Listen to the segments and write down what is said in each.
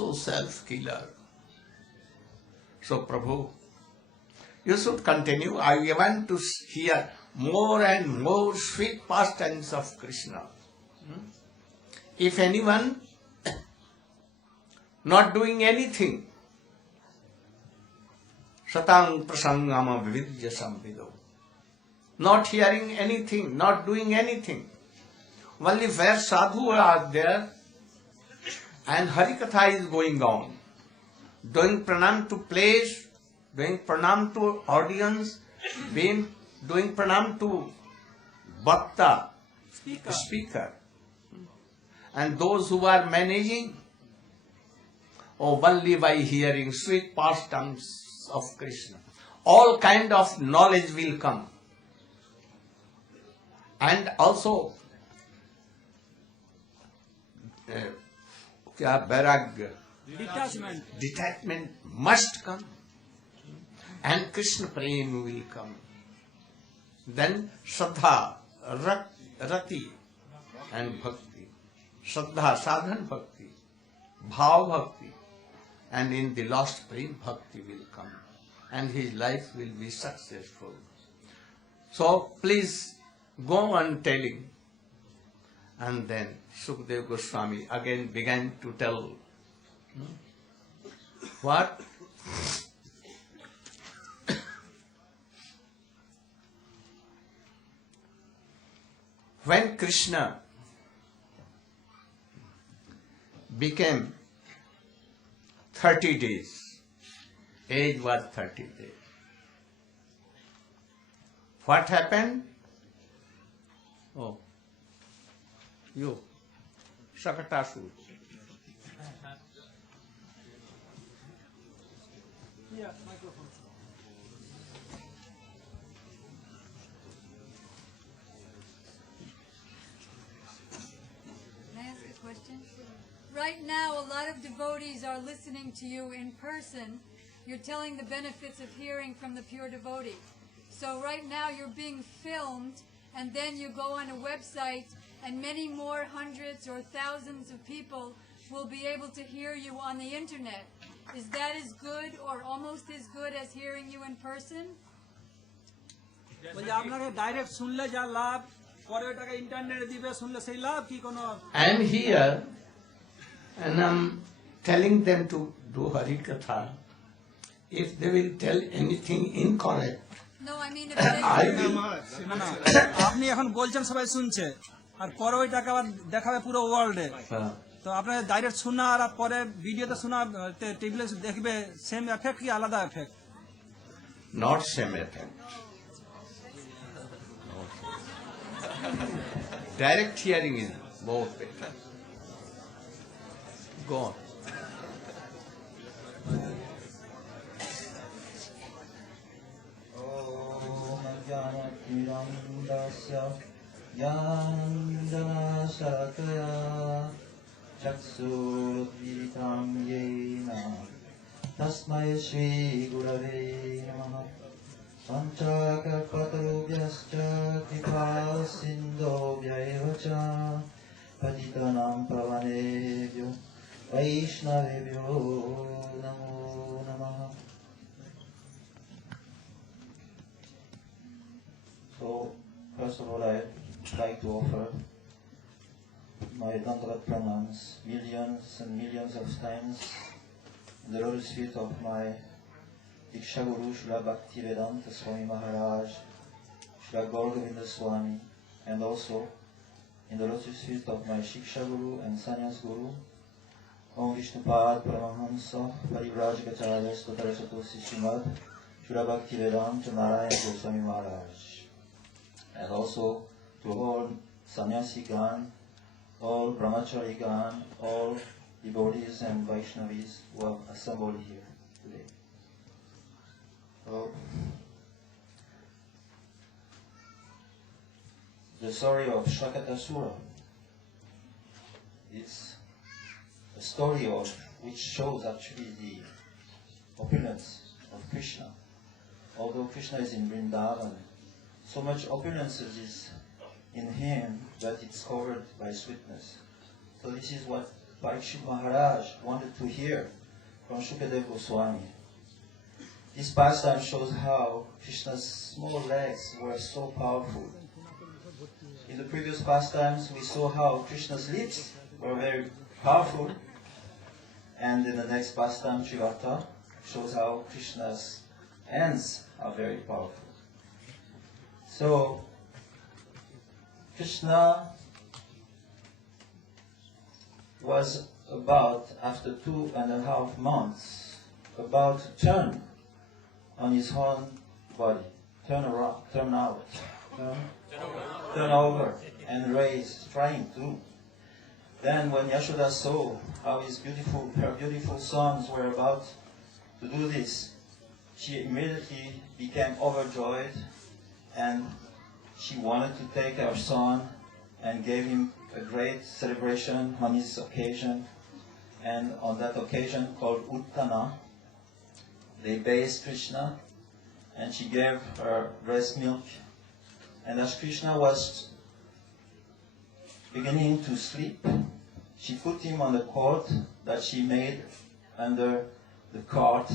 self-killer. So Prabhu, you should continue. I want to hear more and more sweet pastimes of Krishna. If anyone not doing anything, satang prasangama vividya samvido, not hearing anything, not doing anything, only where sadhu are there and Harikatha is going on, doing pranam to place, doing pranam to audience, doing pranam to bhakta, speaker, and those who are managing, only by hearing sweet pastimes of Krishna, all kind of knowledge will come. And also, vairagya, detachment must come, and Krishna prem will come. Then Shraddha, Rati and Bhakti. Shraddha, sadhan Bhakti, Bhav Bhakti, and in the last prem Bhakti will come, and his life will be successful. So please go on telling. And then Sukadeva Goswami again began to tell. What? When Krishna became 30 days, age was 30 days. What happened? Oh, you, Shakatasur. Yeah, microphone. Can I ask a question? Right now, a lot of devotees are listening to you in person. You're telling the benefits of hearing from the pure devotee. So right now you're being filmed, and then you go on a website, and many more hundreds or thousands of people will be able to hear you on the internet. Is that as good or almost as good as hearing you in person? I am here and I'm telling them to do Harikatha. If they will tell anything incorrect, No, I mean if they... I will. আপনি এখন বলছেন সবাই শুনছে আর পরে ওই টাকা আবার দেখাবে পুরো ওয়ার্ল্ডে তো আপনার ডাইরেক্ট শোনা আর পরে ভিডিওতে শোনা টিভিতে দেখবে সেম এফেক্ট কি আলাদা effect Not same effect. Direct hearing is more better. Go on. Chaksurudviritam yena tasmai Shri Gurave namaha Panchakapatarubhyascha kripasindobhyaeva cha patitanam pavanebhyo Vaishnavebhyo namo namaha. So, first of all, I'd like to offer my Dandavat pranams millions and millions of times in the lotus feet of my Diksha Guru Srila Bhakti Swami Maharaj, Srila Gurudeva Swami, and also in the lotus feet of my Shiksha Guru and Sannyas Guru, Om Vishnupad Paramahamsa Parivrajacharya Stotarasatosi Srimad Srila Bhakti Narayana Goswami Maharaja, and also to all Sannyasigan, all Brahmacharigan, all devotees and Vaishnavis who have assembled here today. So, the story of Shakatasura is a story of which shows actually the opulence of Krishna. Although Krishna is in Vrindavan, so much opulence is in him that it's covered by sweetness. So this is what Parikshit Maharaj wanted to hear from Srila Goswami. This pastime shows how Krishna's small legs were so powerful. In the previous pastimes, we saw how Krishna's lips were very powerful. And in the next pastime, Chivata, shows how Krishna's hands are very powerful. So, Krishna was about, after 2.5 months, about to turn on his own body, turn over, and raise, trying to. Then when Yashoda saw how her beautiful sons were about to do this, she immediately became overjoyed, and she wanted to take her son and gave him a great celebration on his occasion. And on that occasion, called Uttana, they bathed Krishna, and she gave her breast milk. And as Krishna was beginning to sleep, she put him on the cot that she made under the cart,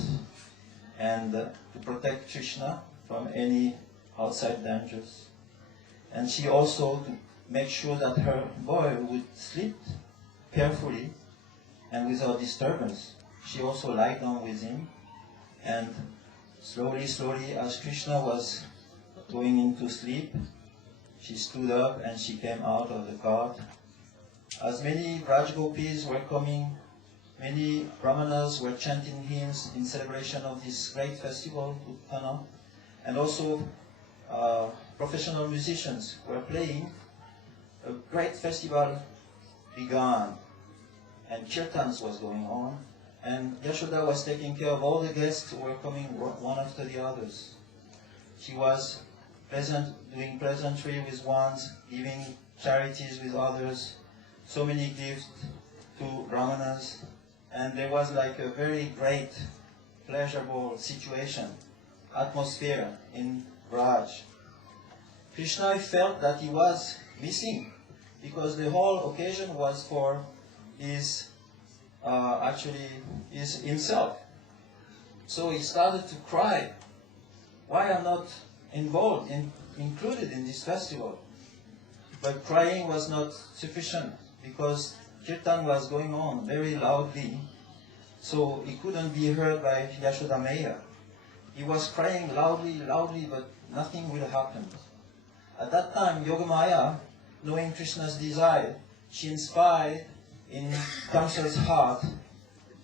and to protect Krishna from any outside dangers. And she also, to make sure that her boy would sleep carefully and without disturbance, she also lied down with him. And slowly, as Krishna was going into sleep, she stood up and she came out of the cart. As many Braj-gopis were coming, many brahmanas were chanting hymns in celebration of this great festival, Uttana, and also professional musicians were playing. A great festival began, and kirtans was going on, and Yashoda was taking care of all the guests who were coming one after the others. She was doing pleasantry with ones, giving charities with others, so many gifts to brahmanas, and there was like a very great, pleasurable situation, atmosphere in Braj. Krishna felt that he was missing, because the whole occasion was for his himself. So he started to cry. Why am I not included in this festival? But crying was not sufficient, because kirtan was going on very loudly, so he couldn't be heard by Yashoda Maya. He was crying loudly, but nothing will happen. At that time, Yogamaya, knowing Krishna's desire, she inspired in Kamsa's heart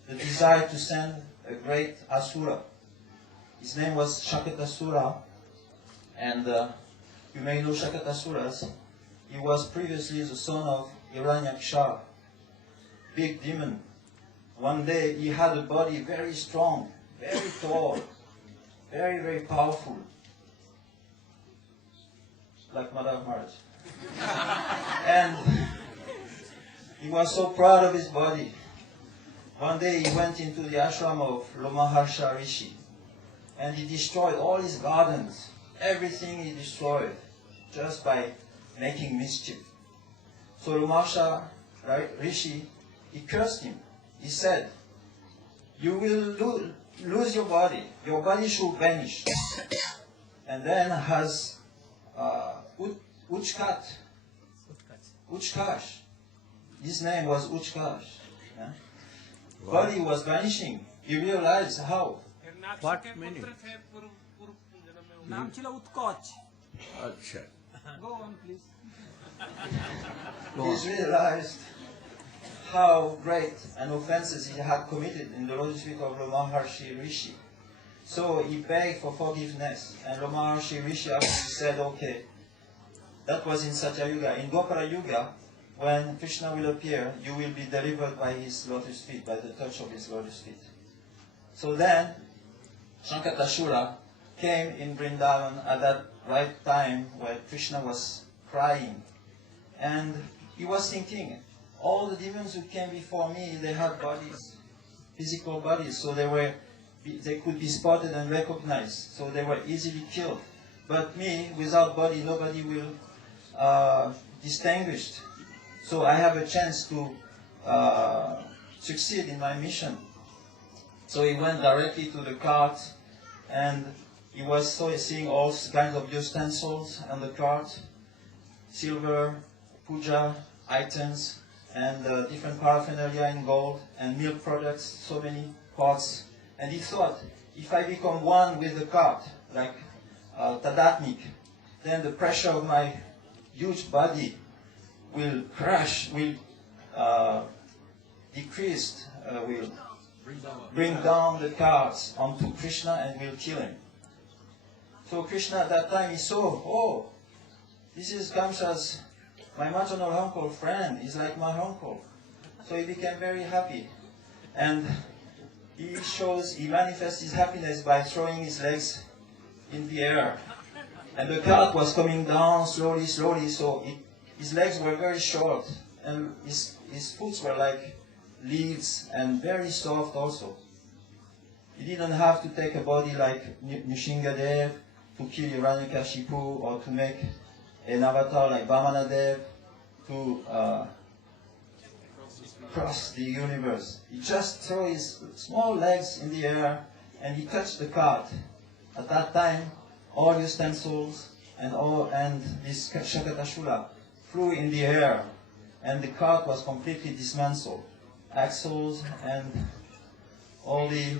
the desire to send a great asura. His name was Shakatasura, and you may know Shakatasuras. He was previously the son of Hiranyaksha, big demon. One day he had a body very strong, very tall, very, very powerful, like Madam Maharaj. And he was so proud of his body. One day he went into the ashram of Lomaharsha Rishi, and he destroyed all his gardens, everything he destroyed, just by making mischief. So Lomaharsha Rishi, he cursed him. He said, "You will lose your body should vanish." And then has Uchkash. His name was Uchkash. Yeah? Body was vanishing. He realized how. What meaning? नाम ছিল উৎকচ। Acha. Go on, please. He realized how great an offenses he had committed in the lotus feet of Lomaharshi Rishi. So he begged for forgiveness, and Lomaharshi Rishi actually said, okay. That was in Satya Yuga. In Dwapara Yuga, when Krishna will appear, you will be delivered by his lotus feet, by the touch of his lotus feet. So then, Shankatashura came in Vrindavan at that right time where Krishna was crying. And he was thinking, all the demons who came before me, they had bodies, physical bodies, so they could be spotted and recognized, so they were easily killed. But me, without body, nobody will distinguish. So I have a chance to succeed in my mission. So he went directly to the cart, and he was seeing all kinds of utensils on the cart, silver, puja items, and different paraphernalia in gold, and milk products, so many pots. And he thought, if I become one with the cart, like Tadatnik, then the pressure of my huge body will crash, will decrease, will bring down the carts onto Krishna and will kill him. So Krishna at that time, he saw, oh, this is Kamsa's, my maternal uncle friend, is like my uncle. So he became very happy. And he manifests his happiness by throwing his legs in the air. And the cart was coming down slowly, so his legs were very short, and his foot were like leaves and very soft also. He didn't have to take a body like Nrsingadev to kill Hiranyakashipu, or to make an avatar like Vamanadev to cross the universe. He just threw his small legs in the air and he touched the cart. At that time, all utensils and this Shakatashula flew in the air, and the cart was completely dismantled. Axles and all the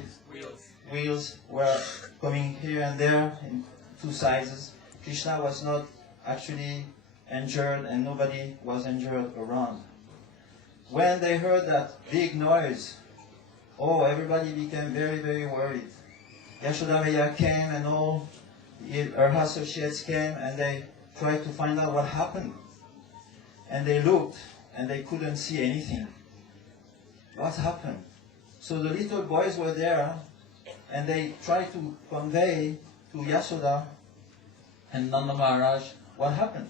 wheels were coming here and there in two sizes. Krishna was not actually injured, and nobody was injured around. When they heard that big noise, everybody became very, very worried. Yashoda Maya came, and all her associates came, and they tried to find out what happened. And they looked, and they couldn't see anything. What happened? So the little boys were there, and they tried to convey to Yashoda and Nanda Maharaj what happened.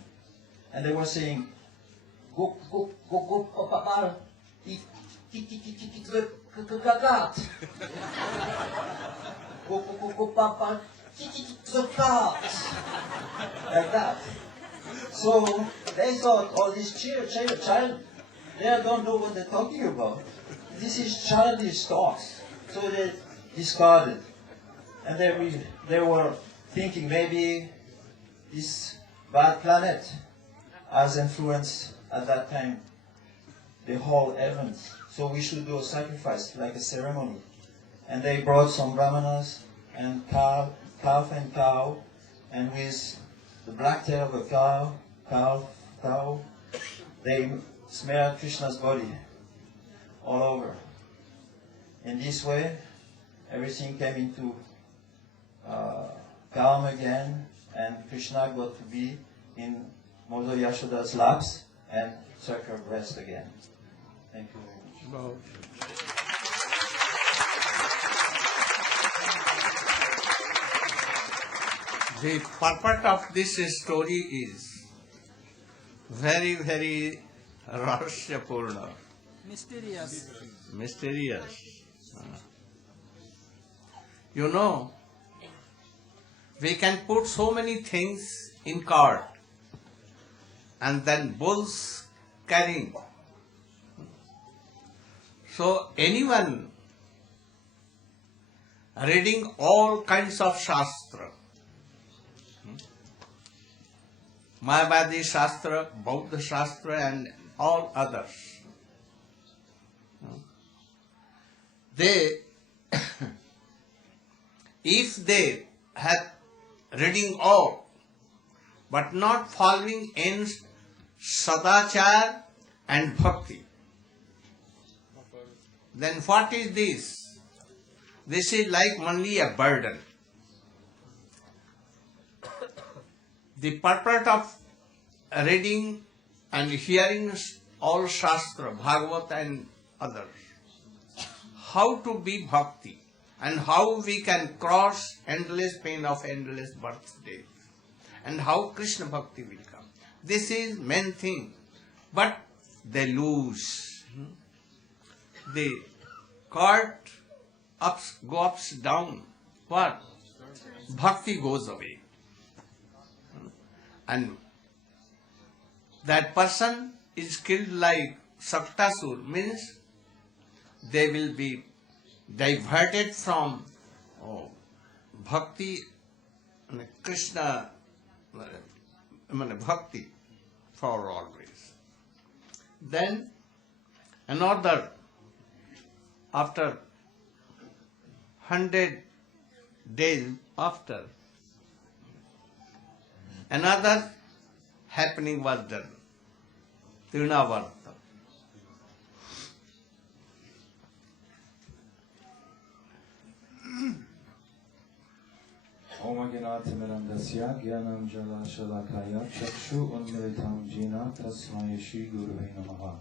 And they were saying, go, papal, go, papal, like that. So they thought, this child, they don't know what they're talking about. This is childish talks. So they discarded. And they were thinking maybe this bad planet has influenced at that time the whole heavens. So we should do a sacrifice, like a ceremony. And they brought some brahmanas and calf and cow, and with the black tail of a cow, they smeared Krishna's body all over. In this way, everything came into calm again, and Krishna got to be in Mother Yashoda's laps and suck her breast again. Thank you very much. The purport of this story is very, very rahasyapurna, mysterious. You know, we can put so many things in cart, and then bulls carrying. So anyone reading all kinds of Shastra, Mayavadi Shastra, Bauddha Shastra, and all others, they, if they have reading all, but not following in Sadachar and Bhakti, then what is this? This is like only a burden. The purpose of reading and hearing all Shastra, Bhagavad and others, how to be Bhakti, and how we can cross endless pain of endless birthdays, and how Krishna Bhakti will come. This is main thing. But they lose. The cart go ups, down. What? Bhakti goes away. And that person is killed like Saktasur means they will be diverted from Bhakti, Krishna, Bhakti for always. Then another, after 100 days after, another happening was done, Trinavarta. Om Agyanatimirandasya Gyanam Jala Shalakaya Chakshu Unmilitam Jina Tasmai Shri Gurave Namaha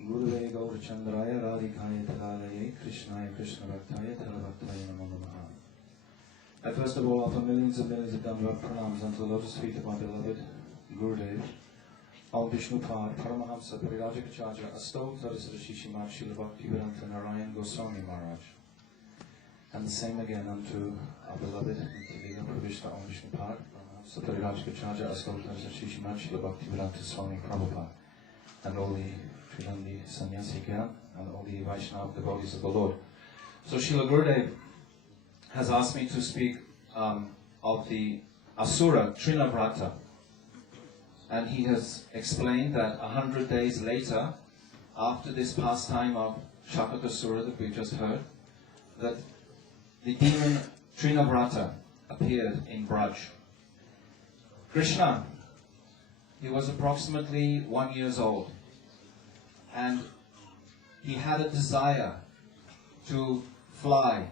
Gurave Gaurachandraya Radhikaya Talalaye Krishnaya Krishna Bhaktaya Talabhaktaya Namo Namaha. I first of all offer millions and millions of Dandavat pranams unto the lotus feet of my beloved Gurudev, Om Vishnupad, Paramahamsa, Parirajikacharya, Asto, Tadasara Shishimad, Srila Bhakti Vedanta Narayana Goswami Maharaja. And the same again unto our beloved Nitya Pravishta Om Vishnupad, Paramahamsa, Parirajikacharya, Asto, Tadasara Shishimad, Srila Bhakti Vedanta Swami Prabhupada, and all the Trilandi Sannyasikan, and all the Vaishnava devotees of the Lord. So Srila Gurudev has asked me to speak of the Asura Trinavrata. And he has explained that 100 days later, after this pastime of Shakatasura that we just heard, that the demon Trinavrata appeared in Braj. Krishna, he was approximately 1 year old, and he had a desire to fly.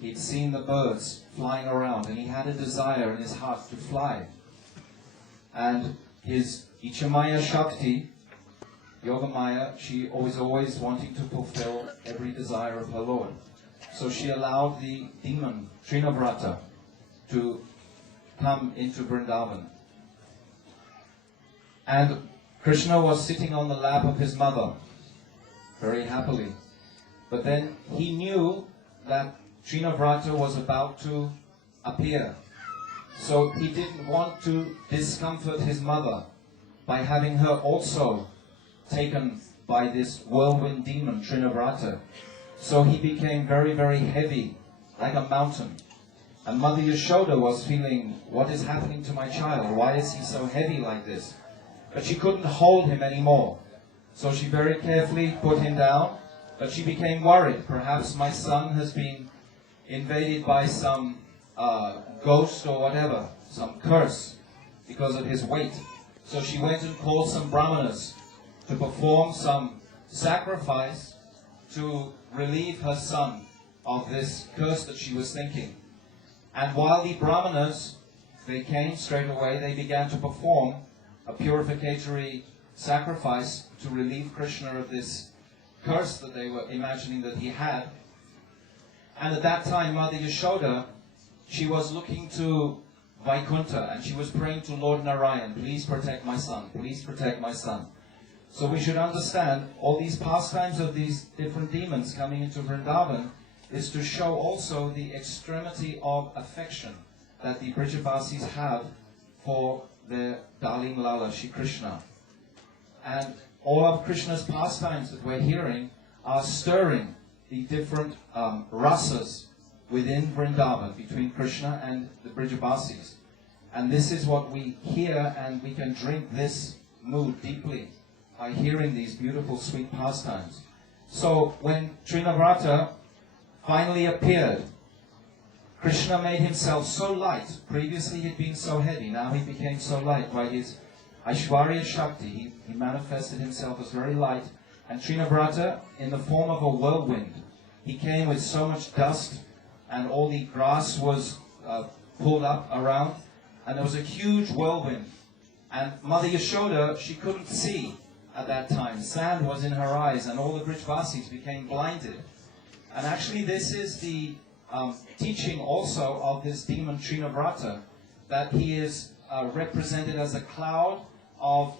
He'd seen the birds flying around, and he had a desire in his heart to fly. And his Ichamaya Shakti, Yogamaya, she was always wanting to fulfill every desire of her Lord. So she allowed the demon Trinavrata to come into Vrindavan. And Krishna was sitting on the lap of his mother, very happily. But then he knew that Trinavrata was about to appear. So he didn't want to discomfort his mother by having her also taken by this whirlwind demon, Trinavrata. So he became very, very heavy, like a mountain. And Mother Yashoda was feeling, what is happening to my child? Why is he so heavy like this? But she couldn't hold him anymore. So she very carefully put him down, but she became worried. Perhaps my son has been invaded by some ghost or whatever, some curse, because of his weight. So she went and called some brahmanas to perform some sacrifice to relieve her son of this curse that she was thinking. And while the brahmanas, they came straight away, they began to perform a purificatory sacrifice to relieve Krishna of this curse that they were imagining that he had. And at that time, Mother Yashoda, she was looking to Vaikuntha, and she was praying to Lord Narayan, please protect my son, please protect my son. So we should understand, all these pastimes of these different demons coming into Vrindavan is to show also the extremity of affection that the Brijabasis have for their darling Lala, Shri Krishna. And all of Krishna's pastimes that we're hearing are stirring the different rasas within Vrindavan, between Krishna and the Brijabasis. And this is what we hear, and we can drink this mood deeply by hearing these beautiful sweet pastimes. So when Trinavrata finally appeared, Krishna made himself so light. Previously he'd been so heavy, now he became so light by his Aishwarya Shakti. He manifested himself as very light. And Trinavrata, in the form of a whirlwind, he came with so much dust, and all the grass was pulled up around, and there was a huge whirlwind. And Mother Yashoda, she couldn't see at that time. Sand was in her eyes, and all the Brijabasis became blinded. And actually this is the teaching also of this demon Trinavrata, that he is represented as a cloud of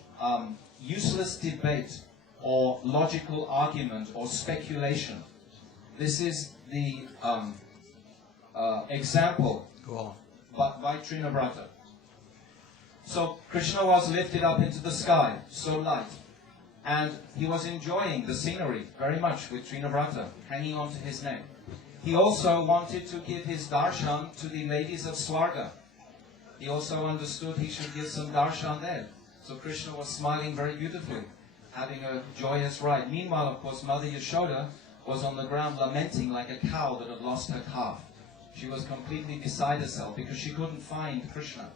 useless debate or logical argument or speculation. This is the example by Trinavrata. So Krishna was lifted up into the sky, so light. and he was enjoying the scenery very much with Trinavrata hanging onto his neck. He also wanted to give his darshan to the ladies of Swarga. He also understood he should give some darshan there. So Krishna was smiling very beautifully, having a joyous ride. Meanwhile, of course, Mother Yashoda was on the ground lamenting like a cow that had lost her calf. She was completely beside herself because she couldn't find Krishna.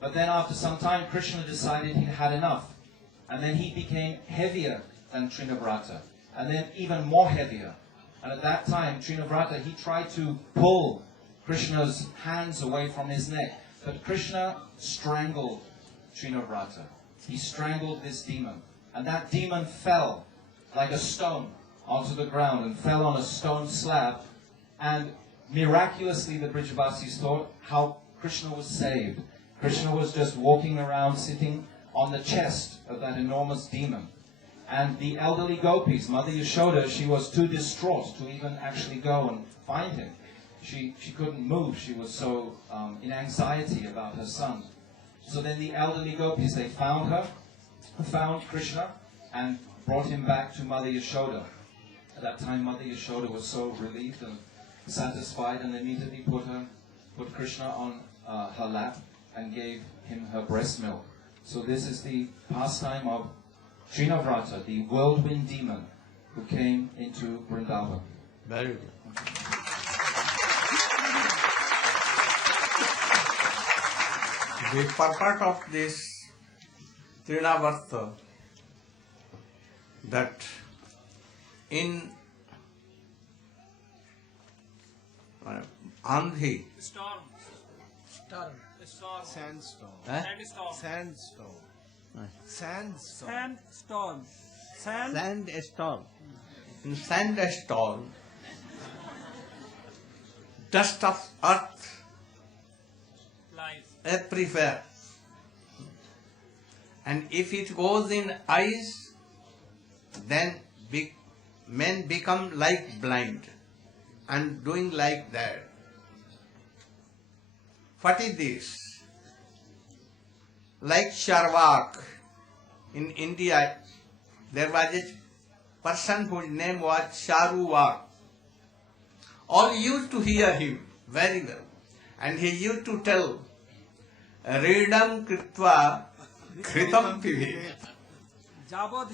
But then after some time, Krishna decided he'd had enough. And then he became heavier than Trinavrata. And then even more heavier. And at that time, Trinavrata, he tried to pull Krishna's hands away from his neck. But Krishna strangled Trinavrata. He strangled this demon. And that demon fell like a stone onto the ground and fell on a stone slab. And miraculously, the Brijavasis thought how Krishna was saved. Krishna was just walking around, sitting on the chest of that enormous demon. And the elderly gopis, Mother Yashoda, she was too distraught to even actually go and find him. She couldn't move. She was so in anxiety about her son. So then the elderly gopis, they found her, found Krishna, and brought him back to Mother Yashoda. At that time, Mother Yashoda was so relieved and satisfied, and immediately put Krishna on her lap and gave him her breast milk. So this is the pastime of Trinavrata, the whirlwind demon who came into Vrindavan. Very good. The purport of this Trinavarta, that in Andhi, Sandstorm. eh? Sandstorm. Sandstorm. Sandstorm. In sandstorm, dust of earth everywhere. And if it goes in eyes, then men become like blind and doing like that. What is this? Like Charvak. In India, there was a person whose name was Charuvak. All used to hear him very well. And he used to tell, Redam Kritva Kritam Pivet Javat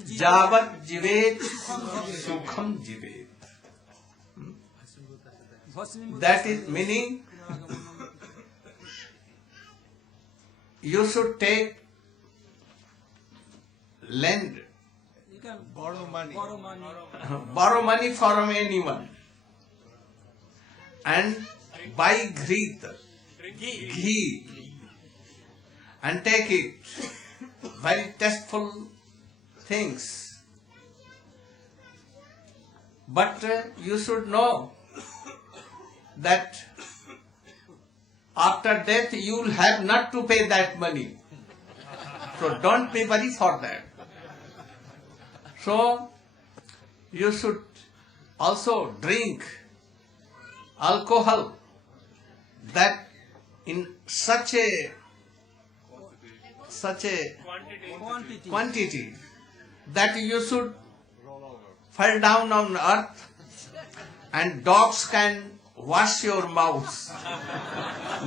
Jivet Sukham Jivet. That is meaning, you should lend, Borrow money. borrow money from anyone and buy ghee and take it. Very tasteful things. But you should know that after death you will have not to pay that money. So don't be worried for that. So you should also drink alcohol that in such a quantity that you should fall down on earth and dogs can wash your mouth.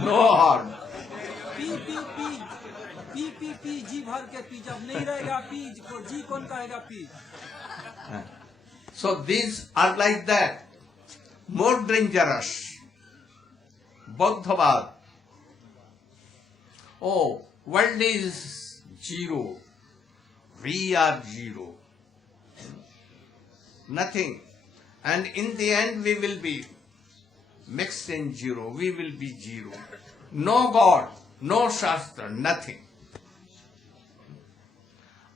No harm. P G भर के P, जब नहीं रहेगा P, जी कौन कहेगा P. So these are like that. More dangerous. Bodhavad. Oh, world is zero. We are zero. Nothing. And in the end we will be mixed in zero. We will be zero. No God, no Shastra, nothing.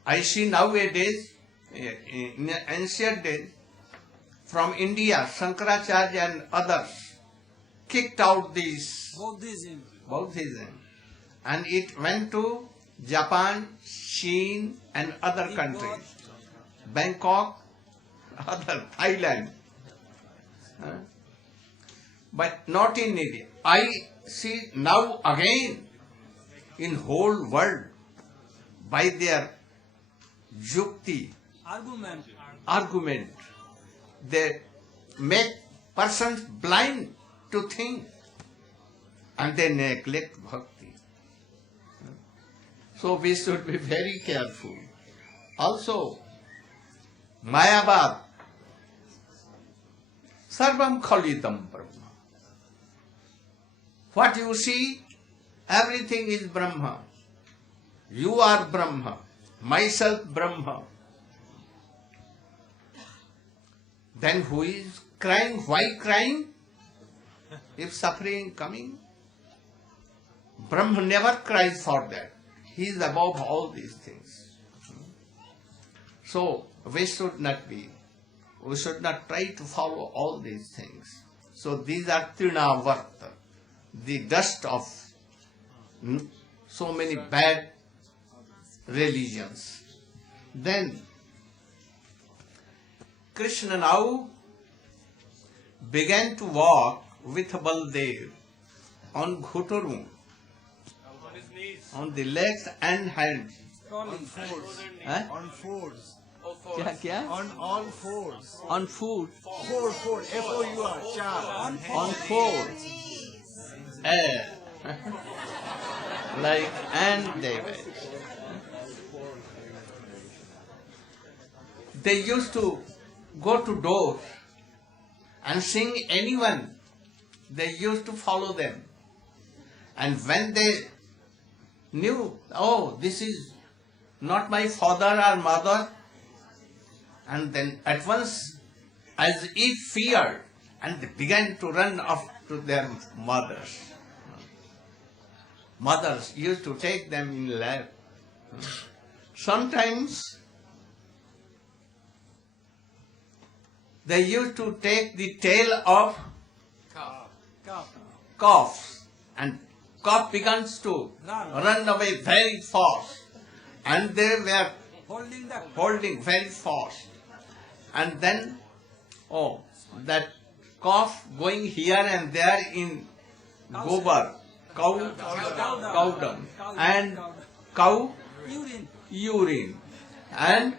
I see nowadays, in ancient days, from India, Shankaracharya and others kicked out this Buddhism. And it went to Japan, China and other countries. Bangkok, other, Thailand. But not in India. I see now again in whole world by their yukti, argument. they make persons blind to think and they neglect bhakti. So we should be very careful. Also, Mayavad, Sarvam Khalidam Brahma. What you see, everything is Brahma. You are Brahma, myself Brahma. Then who is crying? Why crying? If suffering coming, Brahma never cries for that. He is above all these things. So we should not try to follow all these things. So these are trinavarta, the dust of so many bad religions. Then Krishna now began to walk with Baldev on Ghotaru, on the legs and hands. On fours. Huh? On fours. Kya? On all fours. On foot, Four. F-O-U-R. Char. on four. Like, and they were. They used to go to doors and sing anyone. They used to follow them. And when they knew, oh, this is not my father or mother, and then at once, as if feared, and they began to run off to their mothers. Mothers used to take them in lap. Sometimes they used to take the tail of calf, and calf begins to run away very fast, and they were holding very fast, and then that calf going here and there in gobar, cow dung, and cow urine, and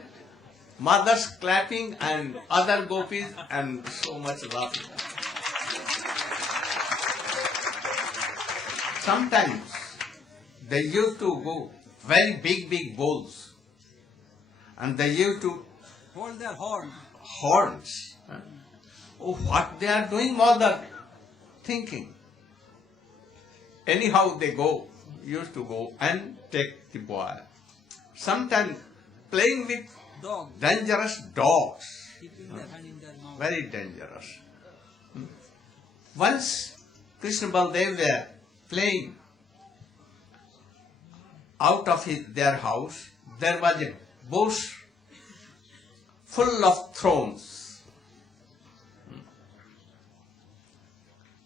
mothers clapping and other gopis and so much laughing. Sometimes they used to go very big bowls, and they used to Hold their horns. Oh, what they are doing, mother? Thinking. Anyhow, they used to go and take the boy. Sometimes playing with dangerous dogs. keeping their hand in their mouth. Very dangerous. Once Krishna Baldev were playing out of their house, there was a bush full of thorns.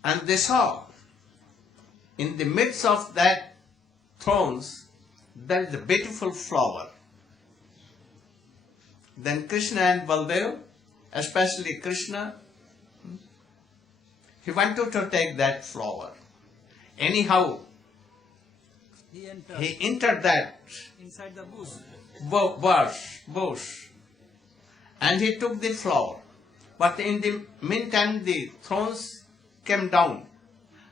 And they saw in the midst of that thorns there is a beautiful flower. Then Krishna and Baldev, especially Krishna, he wanted to take that flower. Anyhow, He he entered that inside the bush. bush, and he took the flower. But in the meantime, the thorns came down,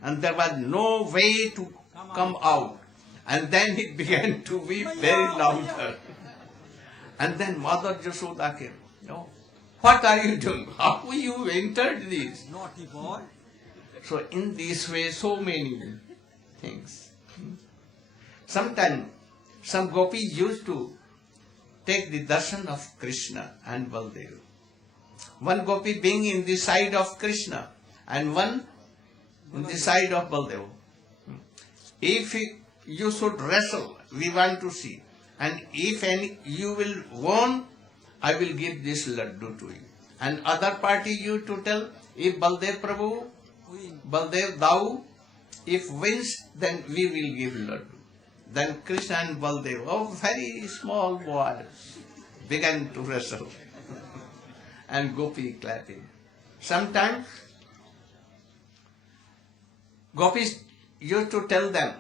and there was no way to come out. And then he began to weep very louder. And then Mother Jashoda came. What are you doing? How you entered this? Naughty boy. So in this way, so many things. Sometimes some gopis used to take the darshan of Krishna and Baldev. One gopi being in the side of Krishna and one in the side of Baldev. If you should wrestle, we want to see. And if you will won, I will give this laddu to you. And other party you to tell, if Baldev Prabhu, Baldev thou, if wins, then we will give laddu. Then Krishna and Baldev, very small boys, began to wrestle. And gopi clapping. Sometimes gopis used to tell them,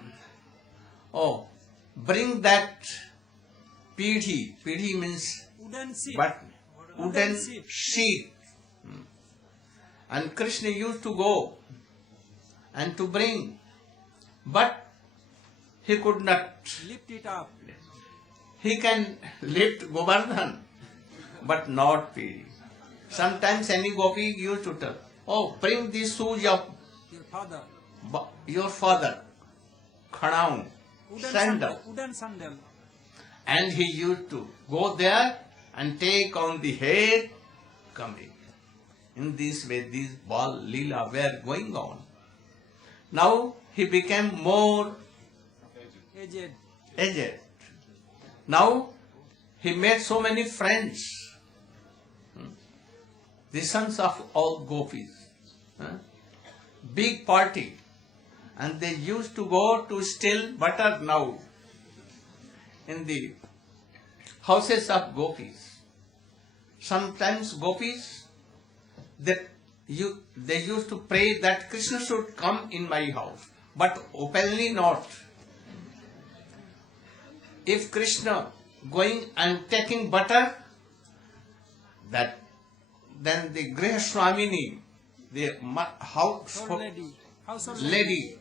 bring that Pidhi. Pidhi means Wooden seat. but wooden seat. sheet. And Krishna used to go and to bring, but he could not. Lift it up. He can lift Govardhan, but not Pidhi. Sometimes any gopi used to tell, oh, bring these shoes of Your father. your father, Khanaun, sandal. Wooden sandal. And he used to go there and take on the head, coming. In this way, these ball lila were going on. Now he became more aged. Now he made so many friends. The sons of all gopis. Big party. And they used to go to steal butter now in the houses of gopis. Sometimes gopis, they used to pray that Krishna should come in my house, but openly not. If Krishna going and taking butter, then the Grihaswamini, the household lady,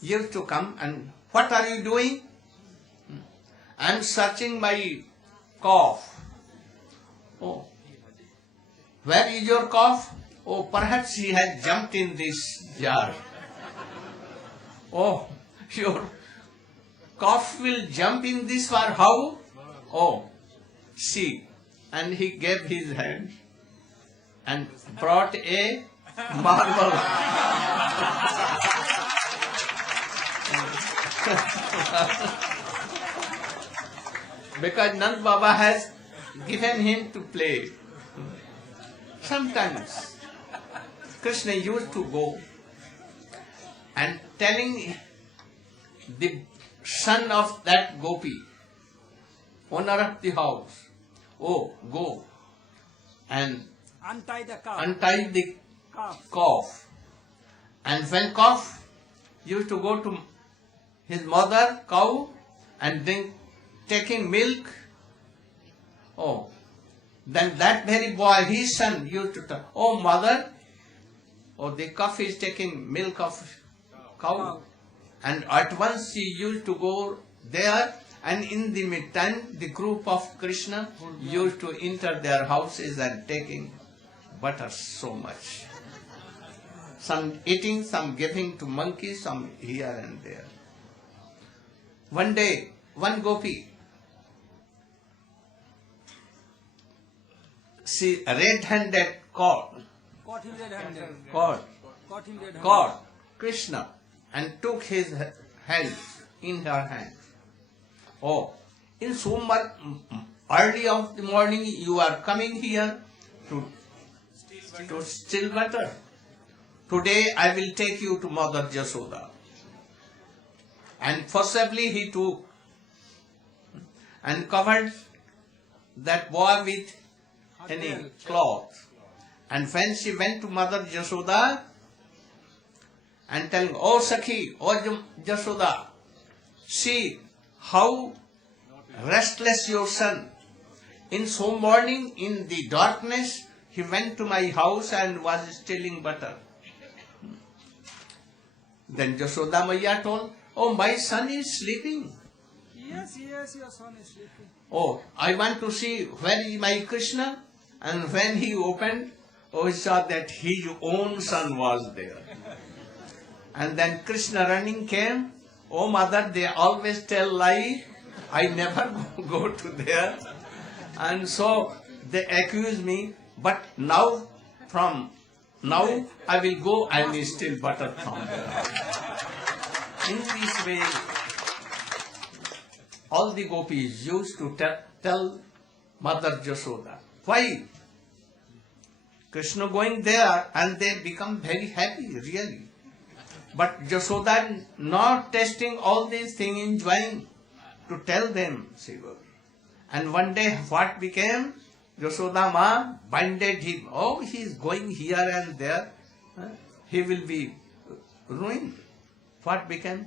used to come and, what are you doing? I am searching my cough. Oh, where is your cough? Oh, perhaps he has jumped in this jar. Oh, your cough will jump in this jar. How? Oh, see. And he gave his hand and brought a marble. Because Nand Baba has given him to play. Sometimes Krishna used to go and telling the son of that gopi, owner of the house, oh, go and Untie the cup. untie the Cup. calf. And when calf used to go to his mother, cow, and drink, taking milk, oh, then that very boy, his son, used to tell, oh mother, oh the calf is taking milk of cow. And at once he used to go there, and in the meantime the group of Krishna used to enter their houses and taking butter so much. Some eating, some giving to monkeys, some here and there. One day, one gopi, she red-handed caught Caught him red-handed. Krishna and took his hand in her hand. Oh, in so much early of the morning you are coming here to steal butter. Today I will take you to Mother Jasoda. And forcibly he took and covered that boy with any cloth. And when she went to Mother Jasoda and telling, oh Sakhi, oh Jasoda, see how restless your son. In so morning, in the darkness, he went to my house and was stealing butter. Then Jasoda Maya told, oh, my son is sleeping. Yes, your son is sleeping. Oh, I want to see where is my Krishna. And when he opened, oh, he saw that his own son was there. And then Krishna running came. Oh, mother, they always tell lie. I never go to there. And so they accuse me. But now, from now, I will go and steal butter from there. In this way, all the gopis used to tell Mother Jasoda. Why? Krishna going there and they become very happy, really. But Jasoda not testing all these things, enjoying to tell them, Siva. And one day what became? Jasoda Ma binded him. Oh, he is going here and there. He will be ruined. What became?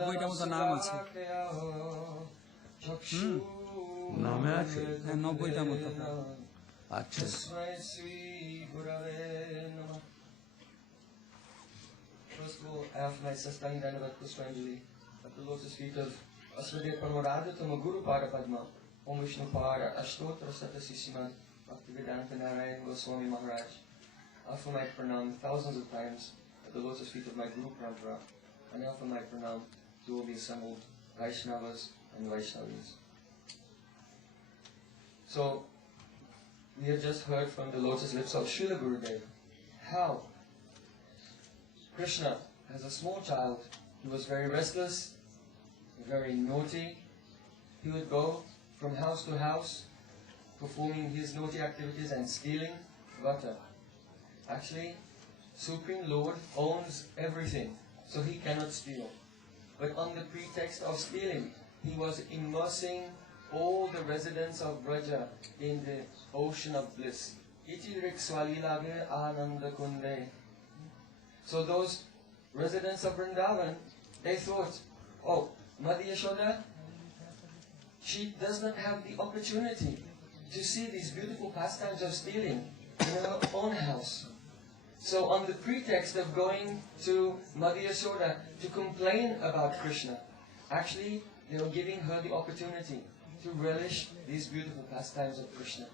90টা মতো নাম আছে। নামে আছে? হ্যাঁ, 90টা মতো। আচ্ছা। First of all, I offer my Sastangi Dandavat Pushpanjali at the lotus feet of Srila Gurudeva Guru Pada Padma, Om Vishnu Pada Ashtotra Satasishiman Bhaktivedanta Narayana Goswami Maharaja. I offer my pranam thousands of times at the lotus feet of my Guru Parampara, and I offer my pranam to all the assembled Vaishnavas and Vaishnavis. So, we have just heard from the lotus lips of Srila Gurudeva how Krishna, as a small child, he was very restless, very naughty. He would go from house to house, performing his naughty activities and stealing butter. Actually, Supreme Lord owns everything, so he cannot steal. But on the pretext of stealing, he was immersing all the residents of Braja in the ocean of bliss. Iti rikswalilage ananda kunde. So those residents of Vrindavan, they thought, oh, Mother Yashoda, she does not have the opportunity to see these beautiful pastimes of stealing in her own house. So on the pretext of going to Mother Yashoda to complain about Krishna, actually they were giving her the opportunity to relish these beautiful pastimes of Krishna.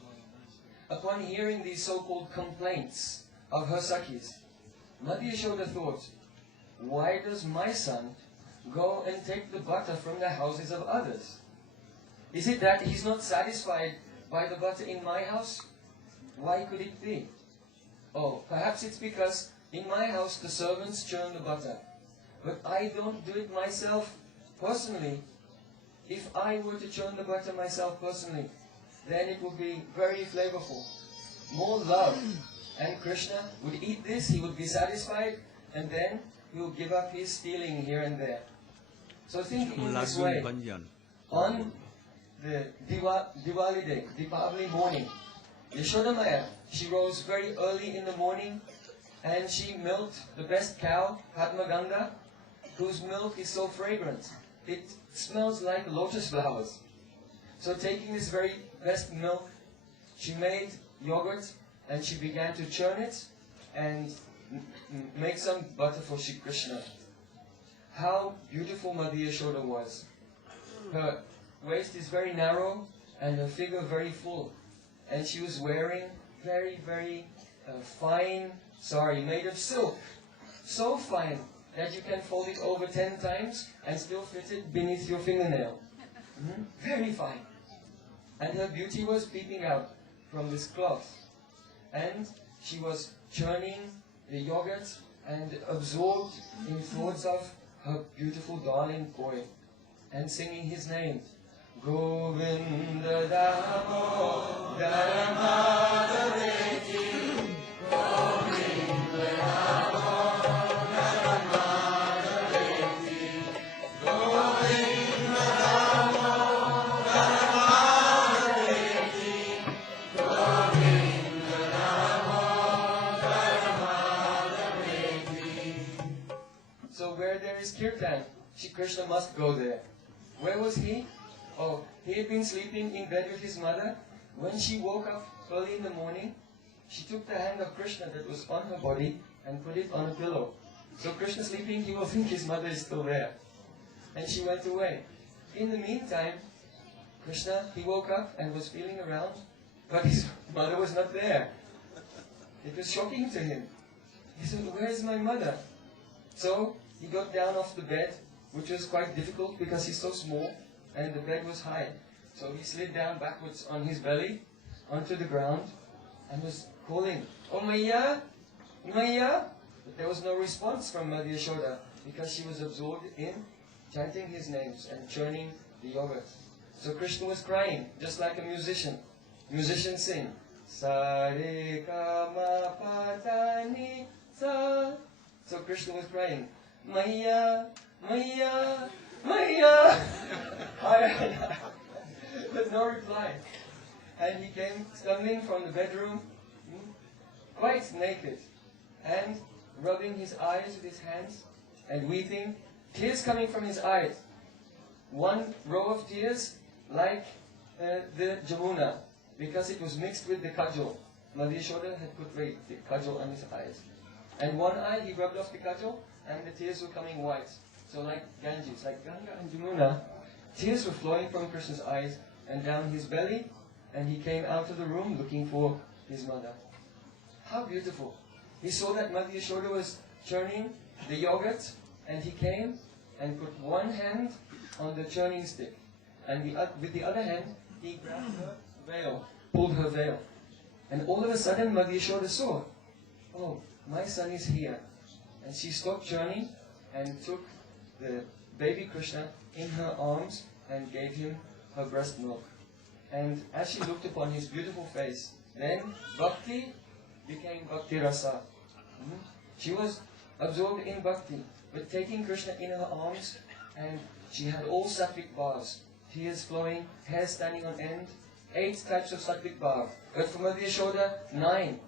Upon hearing these so-called complaints of her Sakhis, Mother Yashoda thought, why does my son go and take the butter from the houses of others? Is it that he's not satisfied by the butter in my house? Why could it be? Oh, perhaps it's because in my house the servants churn the butter, but I don't do it myself personally. If I were to churn the butter myself personally, then it would be very flavorful, more love. And Krishna would eat this, he would be satisfied, and then he would give up his stealing here and there. So think in this way. On the Diwali day, Deepavali morning, Yashoda Maya, she rose very early in the morning and she milked the best cow, Padmaganga, whose milk is so fragrant. It smells like lotus flowers. So taking this very best milk, she made yogurt and she began to churn it and make some butter for Shri Krishna. How beautiful Mother Yashoda was. Her waist is very narrow and her figure very full. And she was wearing very, very fine sari made of silk. So fine that you can fold it over 10 times and still fit it beneath your fingernail. Very fine. And her beauty was peeping out from this cloth. And she was churning the yogurt and absorbed in thoughts of her beautiful darling boy and singing his name. Govinda Damo Daramadaveti Govinda Damo Daramadaveti Govinda Damo Daramadaveti Govinda Damo Daramadaveti. So where there is kirtan, Shri Krishna must go there. Where was he? Oh, he had been sleeping in bed with his mother. When she woke up early in the morning, she took the hand of Krishna that was on her body and put it on a pillow. So Krishna sleeping, he will think his mother is still there. And she went away. In the meantime, Krishna, he woke up and was feeling around, but his mother was not there. It was shocking to him. He said, where is my mother? So he got down off the bed, which was quite difficult because he's so small. And the bed was high. So he slid down backwards on his belly onto the ground and was calling, oh Maya, Maya. But there was no response from Mother Yashoda because she was absorbed in chanting his names and churning the yogurt. So Krishna was crying, just like a musician. Musicians sing, sa re ka ma pa ta ni sa. So Krishna was crying, Maya, Maya, Maya. There's no reply. And he came stumbling from the bedroom, quite naked. And rubbing his eyes with his hands and weeping, tears coming from his eyes. One row of tears like the Jamuna, because it was mixed with the kajal. Mother Yashoda had put the kajal on his eyes. And one eye he rubbed off the kajal and the tears were coming white. So like Ganges, like Ganga and Jamuna, tears were flowing from Krishna's eyes and down his belly, and he came out of the room looking for his mother. How beautiful. He saw that Mother Yashoda was churning the yogurt, and he came and put one hand on the churning stick, and with the other hand he grabbed her veil, pulled her veil. And all of a sudden Mother Yashoda saw, oh, my son is here. And she stopped churning and took the baby Krishna in her arms and gave him her breast milk. And as she looked upon his beautiful face, then Bhakti became Bhakti Rasa. She was absorbed in Bhakti, but taking Krishna in her arms, and she had all sattvic bhavs, tears flowing, hair standing on end, 8 types of sattvic bhav. But for Mother Yashoda, 9.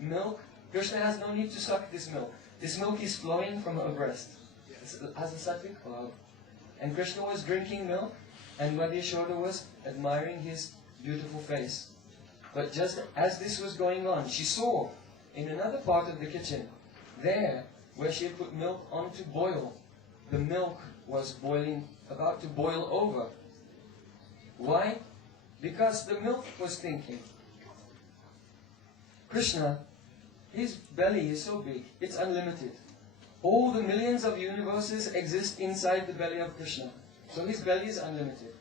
Milk, Krishna has no need to suck this milk. This milk is flowing from her breast as a sattvic bhav. And Krishna was drinking milk, and Mother Yashoda was admiring his beautiful face. But just as this was going on, she saw in another part of the kitchen, there where she had put milk on to boil, the milk was boiling, about to boil over. Why? Because the milk was thinking, Krishna, his belly is so big, it's unlimited. All the millions of universes exist inside the belly of Krishna. So his belly is unlimited.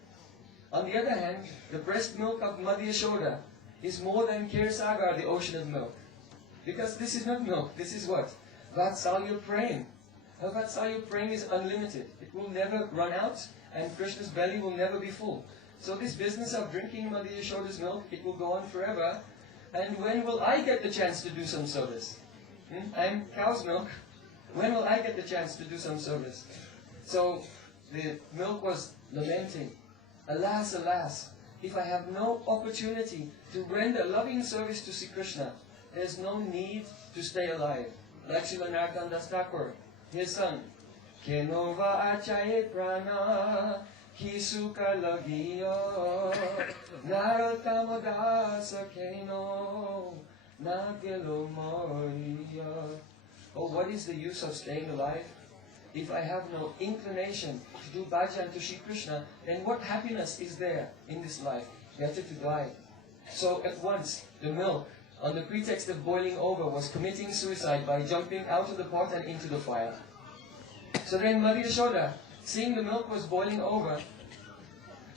On the other hand, the breast milk of Mother Yashoda is more than Kshirsagar, the ocean of milk. Because this is not milk, this is what? Vatsalya Prem. Her Vatsalya Prem is unlimited. It will never run out, and Krishna's belly will never be full. So this business of drinking Mother Yashoda's milk, it will go on forever. And when will I get the chance to do some service? I'm cow's milk. When will I get the chance to do some service? So the milk was lamenting. Alas, alas, if I have no opportunity to render loving service to Sri Krishna, there's no need to stay alive. Like Srila Narayana Goswami, his son, Kenova achaye prana, kisuka lagiyo, narotama dasa keno, nagelo moya. Oh, what is the use of staying alive? If I have no inclination to do bhajan to Sri Krishna, then what happiness is there in this life? Better to die. So at once, the milk, on the pretext of boiling over, was committing suicide by jumping out of the pot and into the fire. So then Mother Yashoda, seeing the milk was boiling over,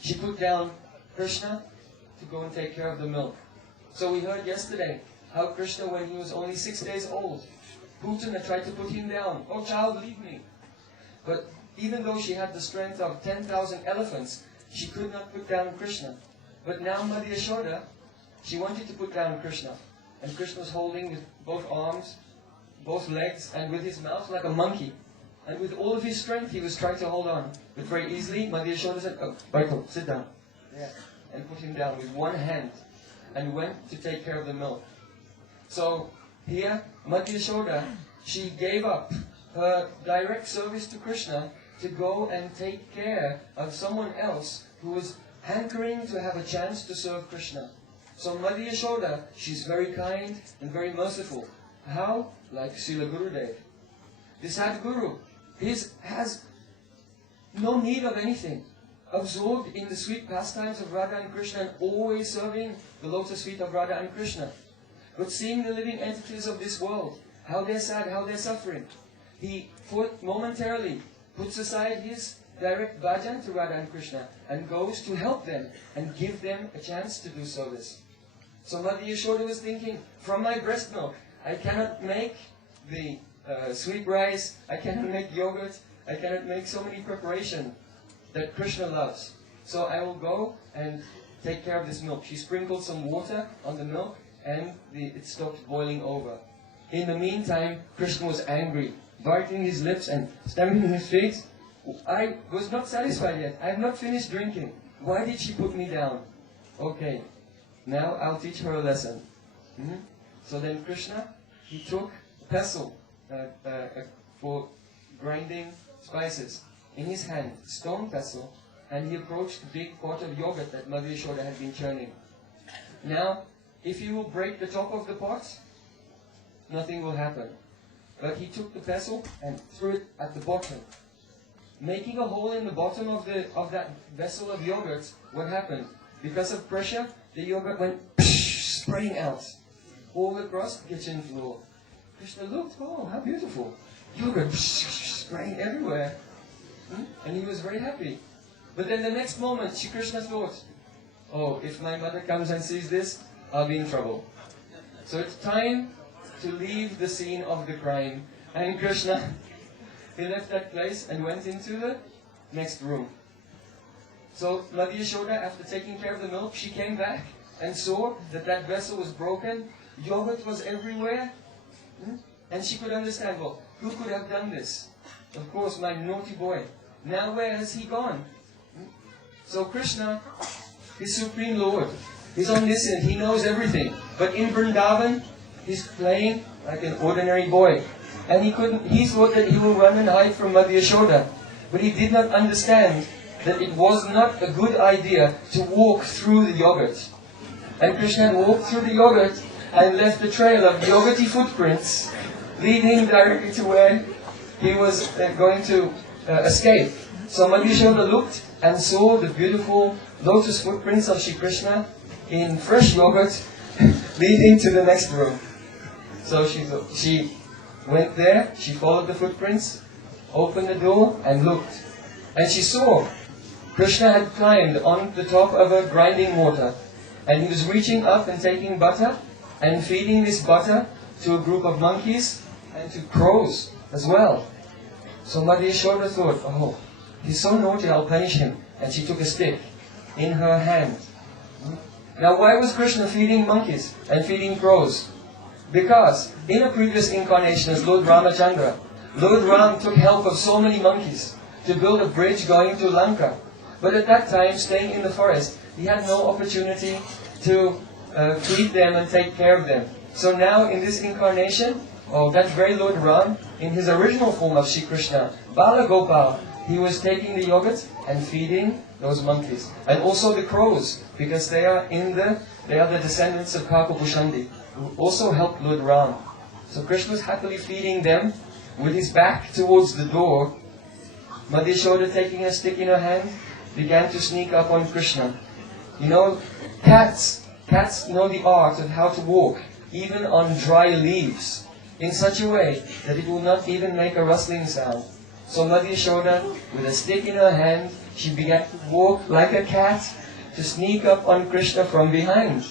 she put down Krishna to go and take care of the milk. So we heard yesterday how Krishna, when he was only 6 days old, Putana tried to put him down. Oh child, leave me. But even though she had the strength of 10,000 elephants, she could not put down Krishna. But now Mother Yashoda, she wanted to put down Krishna. And Krishna was holding with both arms, both legs, and with his mouth like a monkey. And with all of his strength, he was trying to hold on. But very easily, Mother Yashoda said, oh, Baiko, sit down. Yeah. And put him down with one hand. And went to take care of the milk. So here, Mother Yashoda, she gave up her direct service to Krishna to go and take care of someone else who was hankering to have a chance to serve Krishna. So Mother Yashoda, she's very kind and very merciful. How? Like Srila Gurudeva. The Sadguru, he has no need of anything. Absorbed in the sweet pastimes of Radha and Krishna and always serving the lotus feet of Radha and Krishna. But seeing the living entities of this world, how they're sad, how they're suffering, he momentarily puts aside his direct bhajan to Radha and Krishna and goes to help them and give them a chance to do service. So Mother Yashoda was thinking, from my breast milk, I cannot make the sweet rice, I cannot make yogurt, I cannot make so many preparations that Krishna loves. So I will go and take care of this milk. She sprinkled some water on the milk and it stopped boiling over. In the meantime, Krishna was angry, biting his lips and stamping his feet. I was not satisfied yet. I have not finished drinking. Why did she put me down? Okay, now I'll teach her a lesson. So then Krishna, he took a pestle, for grinding spices. In his hand, stone vessel, and he approached the big pot of yogurt that Mother Yashoda had been churning. Now, if you will break the top of the pot, nothing will happen. But he took the vessel and threw it at the bottom. Making a hole in the bottom of that vessel of yogurt, what happened? Because of pressure, the yogurt went spraying out all across the kitchen floor. Krishna looked, oh, how beautiful. Yogurt spraying everywhere. And he was very happy. But then the next moment, Shri Krishna thought, oh, if my mother comes and sees this, I'll be in trouble. So it's time to leave the scene of the crime. And Krishna, he left that place and went into the next room. So Mother Yashoda, after taking care of the milk, she came back and saw that that vessel was broken. Yogurt was everywhere. And she could understand, well, who could have done this? Of course, my naughty boy. Now where has he gone? So Krishna, his Supreme Lord, he's omniscient, he knows everything. But in Vrindavan, he's playing like an ordinary boy. And he thought that he will run and hide from Mother Yashoda. But he did not understand that it was not a good idea to walk through the yogurt. And Krishna had walked through the yogurt and left a trail of yogurty footprints leading directly to where he was going to escape. So Mother Yashoda looked and saw the beautiful lotus footprints of Shri Krishna in fresh yogurt leading to the next room. So she went there, she followed the footprints, opened the door and looked. And she saw Krishna had climbed on the top of a grinding mortar. And he was reaching up and taking butter and feeding this butter to a group of monkeys and to crows as well. So Mother Yashoda thought, oh, he's so naughty, I'll punish him. And she took a stick in her hand. Now why was Krishna feeding monkeys and feeding crows? Because in a previous incarnation as Lord Ramachandra, Lord Ram took help of so many monkeys to build a bridge going to Lanka. But at that time, staying in the forest, he had no opportunity to feed them and take care of them. So now in this incarnation, that very Lord Ram, in his original form of Shri Krishna, Bala Gopal, he was taking the yogurt and feeding those monkeys. And also the crows, because they are the descendants of Kakabhushandi, who also helped Lord Ram. So Krishna was happily feeding them with his back towards the door. Mother Yashoda, taking a stick in her hand, began to sneak up on Krishna. You know, cats know the art of how to walk, even on dry leaves, in such a way that it will not even make a rustling sound. So Mother Yashoda, with a stick in her hand, she began to walk like a cat to sneak up on Krishna from behind.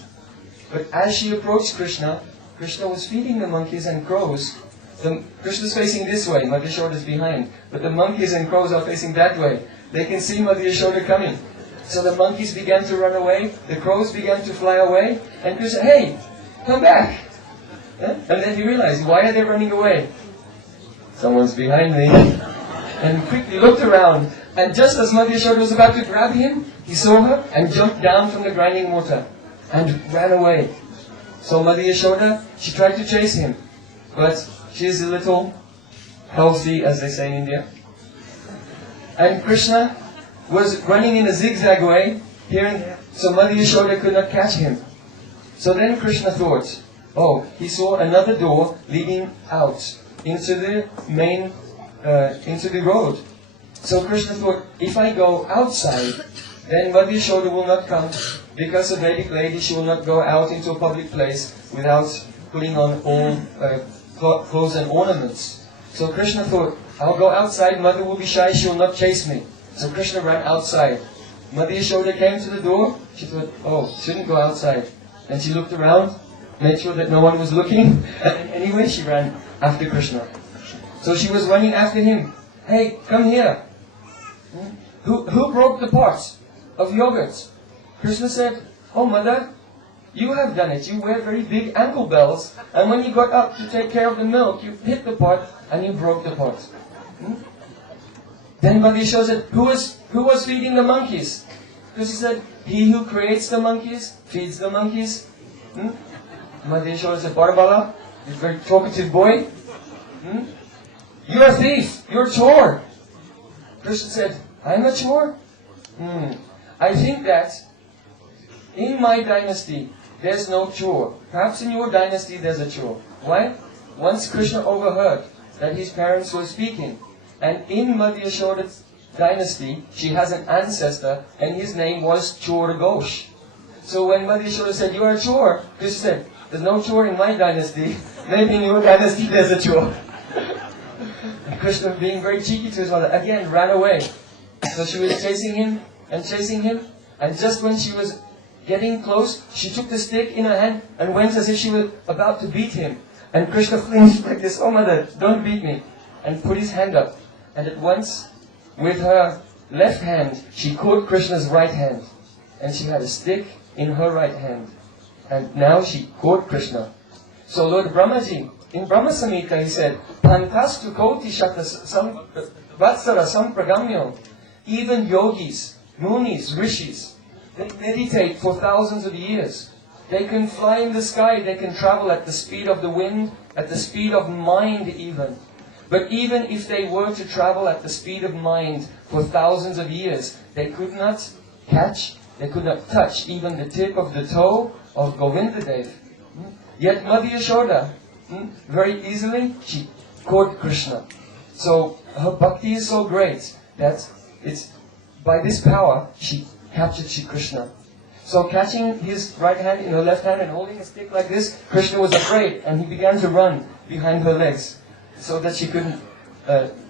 But as she approached Krishna, Krishna was feeding the monkeys and crows. Krishna's facing this way, Mother Yashoda is behind. But the monkeys and crows are facing that way. They can see Mother Yashoda coming. So the monkeys began to run away, the crows began to fly away, and Krishna said, hey, come back! And then he realized, why are they running away? Someone's behind me. And quickly looked around, and just as Mother Yashoda was about to grab him, he saw her and jumped down from the grinding mortar and ran away. So Mother Yashoda, she tried to chase him, but she's a little healthy, as they say in India. And Krishna was running in a zigzag way, here and there, so Mother Yashoda could not catch him. So then Krishna thought, he saw another door leading out into the main, into the road. So Krishna thought, if I go outside, then Mother Yashoda will not come, because a Vedic lady, she will not go out into a public place without putting on all clothes and ornaments. So Krishna thought, I'll go outside, Mother will be shy, she will not chase me. So Krishna ran outside. Mother Yashoda came to the door, she thought, shouldn't go outside. And she looked around, made sure that no one was looking, and anyway she ran after Krishna. So she was running after him. Hey, come here. Who broke the pot of yogurt? Krishna said, oh Mother, you have done it. You wear very big ankle bells, and when you got up to take care of the milk, you hit the pot and you broke the pot. Then Mother Yashoda said, who was feeding the monkeys? Krishna said, he who creates the monkeys, feeds the monkeys. Mother Yashoda said, Barbala, this very talkative boy. You're a thief. You're a chore. Krishna said, I'm a chore? I think that in my dynasty, there's no chore. Perhaps in your dynasty, there's a chore. Why? Once Krishna overheard that his parents were speaking, and in Madhya Yashoda's dynasty, she has an ancestor, and his name was Chor Ghosh. So when Madhya Yashoda said, you are a chore, Krishna said, there's no chore in my dynasty. Maybe in your dynasty, there's a chore. And Krishna, being very cheeky to his mother, again ran away. So she was chasing him, and just when she was getting close, she took the stick in her hand and went as if she was about to beat him. And Krishna flinched like this, oh mother, don't beat me, and put his hand up. And at once, with her left hand, she caught Krishna's right hand. And she had a stick in her right hand. And now she caught Krishna. So Lord Brahmaji, in Brahma Samhita, he said, Pantastu koti shata vatsara sampragamyo. Even yogis, munis, rishis, they meditate for thousands of years. They can fly in the sky, they can travel at the speed of the wind, at the speed of mind even. But even if they were to travel at the speed of mind for thousands of years, they could not catch, they could not touch even the tip of the toe of Govindadev. Yet Madhya Yashoda, very easily, she caught Krishna. So her bhakti is so great that it's by this power she captured Shri Krishna. So catching his right hand in her left hand and holding a stick like this, Krishna was afraid and he began to run behind her legs so that she couldn't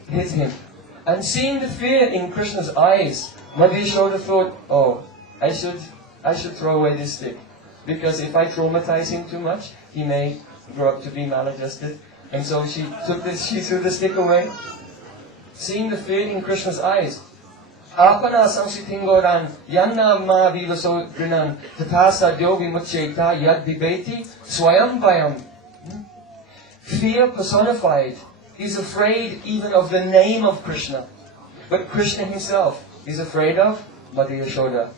hit him. And seeing the fear in Krishna's eyes, Madhya Yashoda thought, oh, I should throw away this stick. Because if I traumatize him too much, he may grow up to be maladjusted. And so she threw the stick away. Seeing the fear in Krishna's eyes, Apana samsitingoran yanna ma vivaso grinan tatasa dyogi mucheta yad vibeti swayam vayam. Fear personified is afraid even of the name of Krishna. But Krishna himself is afraid of Madhya Yashoda.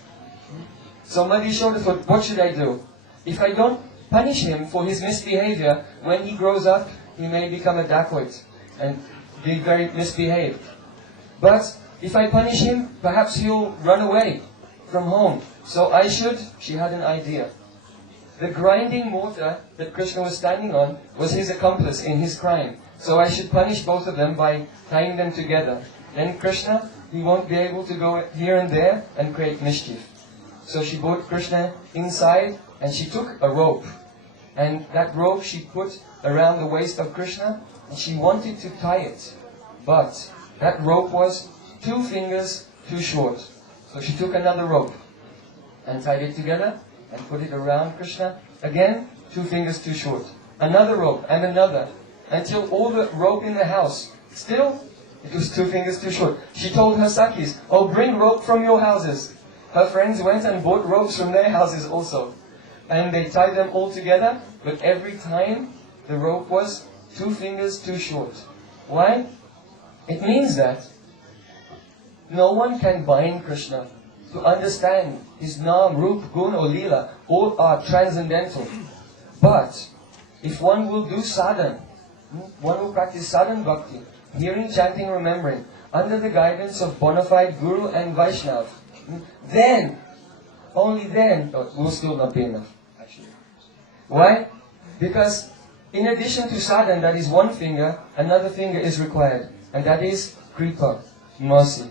So Madhya Yashoda thought, what should I do? If I don't punish him for his misbehavior, when he grows up, he may become a dacoit and be very misbehaved. But if I punish him, perhaps he'll run away from home. So she had an idea. The grinding mortar that Krishna was standing on was his accomplice in his crime. So I should punish both of them by tying them together. Then Krishna, he won't be able to go here and there and create mischief. So she brought Krishna inside and she took a rope. And that rope she put around the waist of Krishna and she wanted to tie it. But that rope was 2 fingers too short. So she took another rope and tied it together and put it around Krishna. Again, 2 fingers too short. Another rope and another. Until all the rope in the house, still, it was 2 fingers too short. She told her Sakhis, oh, bring rope from your houses. Her friends went and bought ropes from their houses also. And they tied them all together, but every time the rope was 2 fingers too short. Why? It means that no one can bind Krishna. To understand his Naam, Roop, Gun or Leela, all are transcendental. But if one will do sadhana, one will practice sadhana bhakti, hearing, chanting, remembering, under the guidance of bona fide Guru and Vaishnav, then, only then, will still not be enough, actually. Why? Because in addition to sadhana, that is 1 finger, another finger is required, and that is kripa, mercy.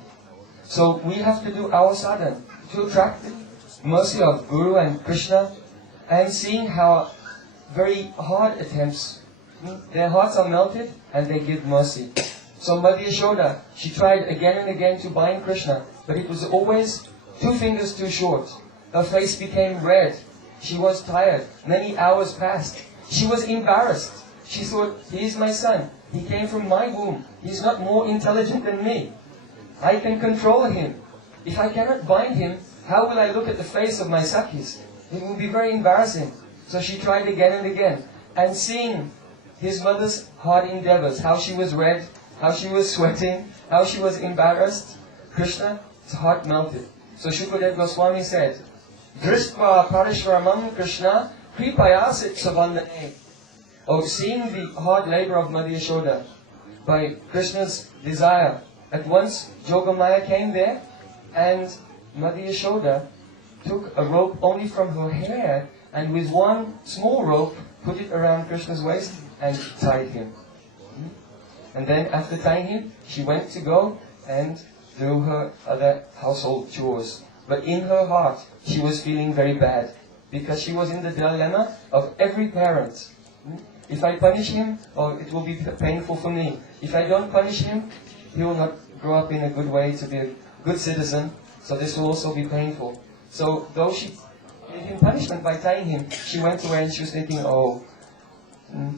So we have to do our sadhana to attract the mercy of Guru and Krishna, and seeing how very hard attempts, their hearts are melted and they give mercy. So Madhya Yashoda, she tried again and again to bind Krishna, but it was always 2 fingers too short. Her face became red. She was tired. Many hours passed. She was embarrassed. She thought, he is my son. He came from my womb. He's not more intelligent than me. I can control him. If I cannot bind him, how will I look at the face of my Sakhis? It will be very embarrassing. So she tried again and again. And seeing his mother's hard endeavors, how she was red, how she was sweating, how she was embarrassed, Krishna's heart melted. So Srila Goswami said, Drishtva parishvaramam Krishna kripayasit savandane. seeing the hard labor of Mother Yashoda, by Krishna's desire, at once Jogamaya came there, and Mother Yashoda took a rope only from her hair, and with one small rope put it around Krishna's waist and tied him. And then after tying him, she went to go and do her other household chores. But in her heart, she was feeling very bad, because she was in the dilemma of every parent. If I punish him, it will be painful for me. If I don't punish him, he will not grow up in a good way to be a good citizen, so this will also be painful. So though she gave him punishment by tying him, she went away and she was thinking,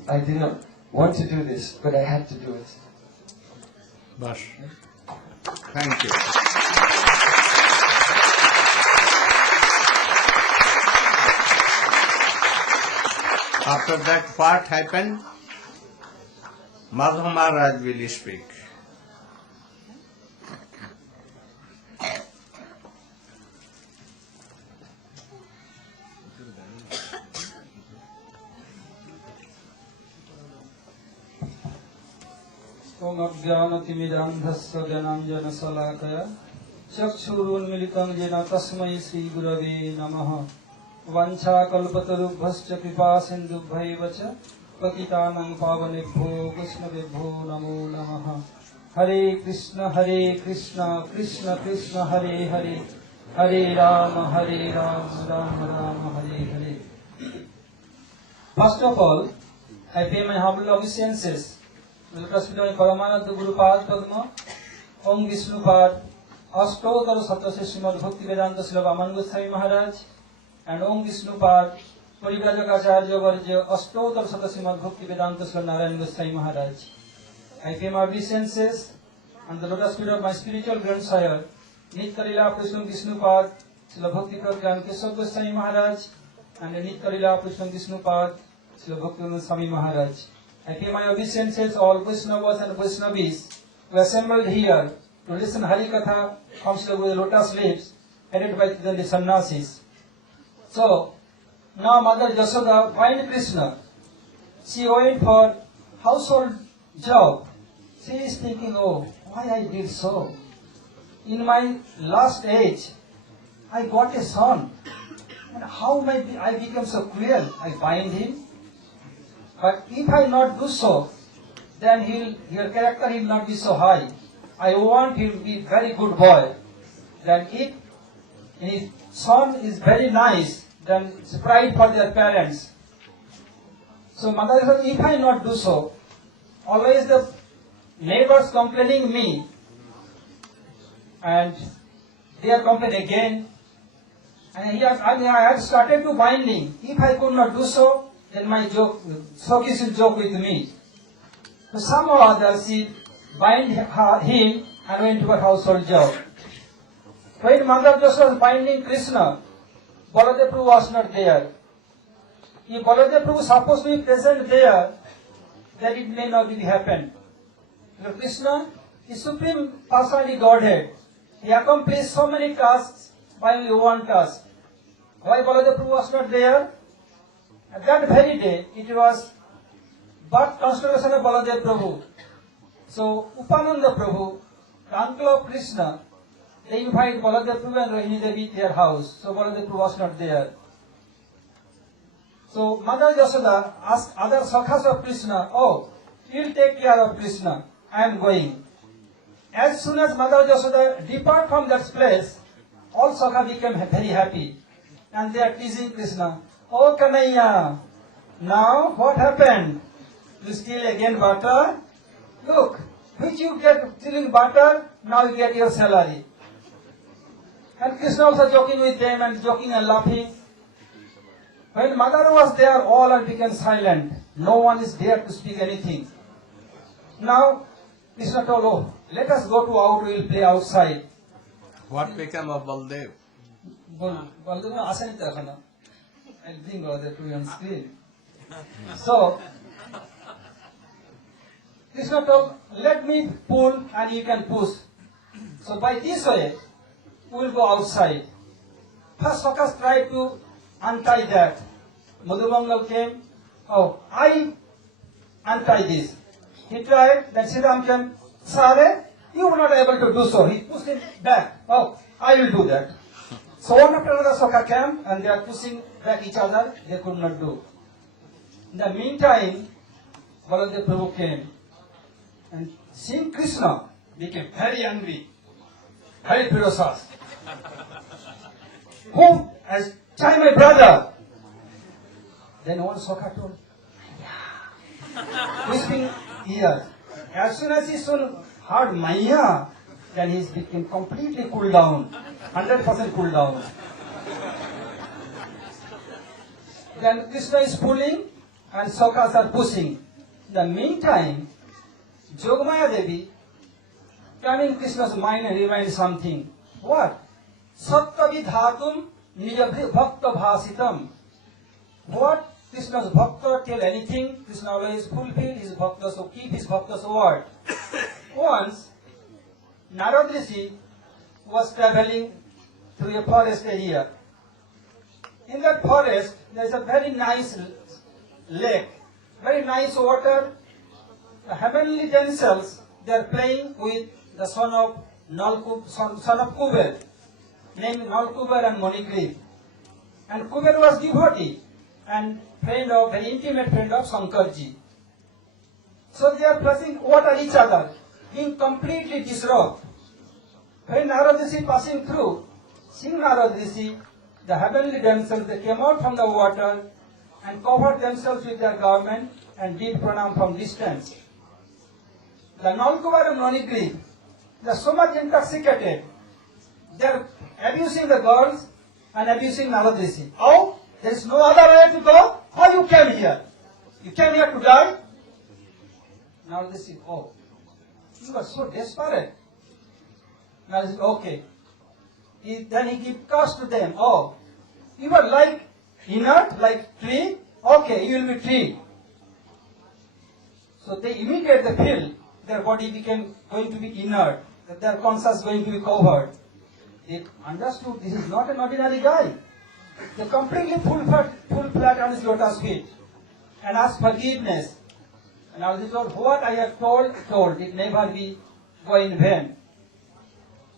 I did not want to do this, but I had to do it. Bas. Thank you. After that part happened, Madhava Maharaj will speak. ओम अज्ञानतिमिरान्धस्य ज्ञानाञ्जनशलाकया चक्षुरुन्मीलितं येन तस्मै श्रीगुरवे नमः वाञ्छाकल्पतरुभ्यश्च कृपासिन्धुभ्यैव च पतितानां पावनेभ्यो वैष्णवेभ्यो नमो नमः हरे Krishna Krishna Krishna Hare Hare Hare Ram Ram Ram Hare Hare. First of all, I pay my humble obeisances to the President Paramananda Gurupad Padma, Om Vishnupad, Ashtotar Satasya Srimad Bhakti Vedanta Srila Gurudeva Goswami Maharaj, and Om Vishnupad, Parivrajaka Varja, Ashtotar Satasya Srimad Bhakti Vedanta Srila Narayana Goswami Maharaj. I pay my obeisances and the lotus feet of my spiritual grandsire, Nitkarila Krishna Vishnupad, Srila Bhakti Pradhan Keshav Goswami Maharaj, and the Nitkarila Krishna Vishnupad, Srila Bhakti Swami Maharaj. I pay my obeisances all Vaishnavas and Vaishnavis who assembled here to listen Hari Katha from Srila Gurudeva's lotus lips, headed by the sannyasis. So, now Mother Yashoda find Krishna. She went for household job. She is thinking, why I did so? In my last age, I got a son. And how I become so cruel? I bind him. But if I not do so, then your character will not be so high. I want him to be very good boy. Then if his son is very nice, then it's pride for their parents. So Mother said, if I not do so, always the neighbors complaining me, and they are complaining again. And I had started to binding. If I could not do so, then my Sokis will joke with me. So somehow or other she bind him and went to her household job. When Mother Yashoda was binding Krishna, Baladev Prabhu was not there. If Baladev Prabhu was supposed to be present there, then it may not be happened. Because Krishna is Supreme Personality Godhead. He accomplished so many tasks by only one task. Why Baladev Prabhu was not there? At that very day, it was birth constellation of Baladev Prabhu. So, Upananda Prabhu, the uncle of Krishna, they invite Baladev Prabhu and Rohini Devi to their house. So, Baladev Prabhu was not there. So, Mother Yashoda asked other Sakhas of Krishna, you'll take care of Krishna. I am going. As soon as Mother Yashoda depart from that place, all Sakha became very happy. And they are teasing Krishna. Oh Kanaiya, now what happened? You steal again butter? Look, which you get stealing butter, now you get your salary. And Krishna also joking with them and joking and laughing. When Mother was there, all are become silent. No one is there to speak anything. Now, Krishna told, let us go out, we will play outside. What became of Baldev? Baldev asanit ekhona. I'll bring Baladev Prabhu on screen. So, Krishna told, let me pull and you can push. So by this way, we will go outside. First Sakhas tried to untie that. Madhumangal came. I untie this. He tried, then Sri Ram came, Sare, you were not able to do so. He pushed him back. Oh, I will do that. So one after another Sokha came and they are pushing back each other. They could not do. In the meantime, Baladev Prabhu came and seeing Krishna became very angry, very ferocious. Who has tied my brother? Then one Sokha told, whispering ears. As soon as he heard Maya, then he became completely cooled down, 100% cooled down. Then Krishna is pulling and Sokhas are pushing. In the meantime, Jogamaya Devi came in Krishna's mind and reminded something. What? Sattva vidhatum nija bhakta bhasitam. What? Krishna's bhakta tell anything, Krishna always fulfill his bhakta, so keep his bhakta's word. Once, Narad Rishi was traveling through a forest area. In that forest, there is a very nice lake, very nice water. The heavenly damsels, they are playing with the son of Kuber, named Nalkuber and Monikri. And Kuber was devotee and very intimate friend of Shankarji. So they are pressing water each other, being completely disrobed. When Narad Rishi passing through, seeing Narad Rishi, the heavenly damsels, they came out from the water and covered themselves with their garment and did pranam from distance. The Nalkubar and Monikri, they are so much intoxicated, they are abusing the girls and abusing Narad Rishi. Oh, there is no other way to go. How you came here? You came here to die? Now they say, oh, you are so desperate. Now they say, okay. Then he gives curse to them. Oh, you are like inert, like tree. Okay, you will be tree. So they immediately feel their body became going to be inert, that their conscience going to be covered. They understood this is not an ordinary guy. They completely full flat on his lotus feet and asked forgiveness. And now they told, what I have told, it never be go in vain.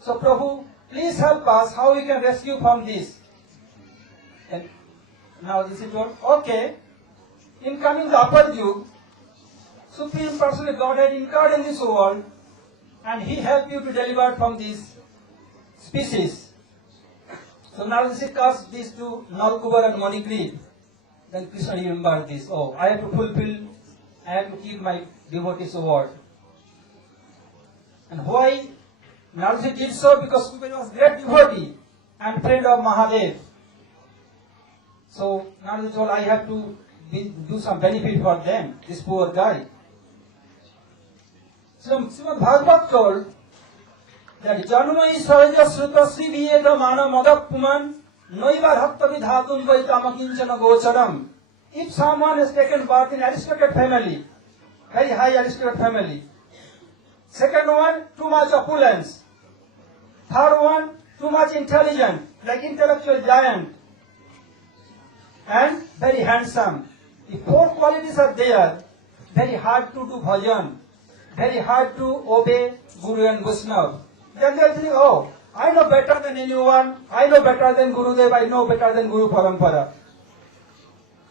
So Prabhu, please help us how we can rescue from this. And now this is told, okay, in coming the upper Yug, Supreme Personality of Godhead incarnate in this world, and He helped you to deliver from this species. So now this is cast these two, Nalkubar and Monikri. Then Krishna remembered this. Oh, I have to fulfill, I have to keep my devotee's word. And why Narsi did so? Because Kuber was great devotee and friend of Mahadev. So Narsi told, I have to do some benefit for them, this poor guy. So Srimad Bhagavad told that Janmai Sahaja Sruta Sri Viyeda Mana Madapuman Noiva Bhakta Vidhatum Vaitamakinchana Gocharam. If someone has taken birth in aristocrat family, very high aristocrat family. Second one, too much opulence. Third one, too much intelligent, like intellectual giant. And very handsome. If four qualities are there, very hard to do bhajan, very hard to obey Guru and Vaishnava. Then they think, oh, I know better than anyone, I know better than Gurudeva, I know better than Guru Parampara.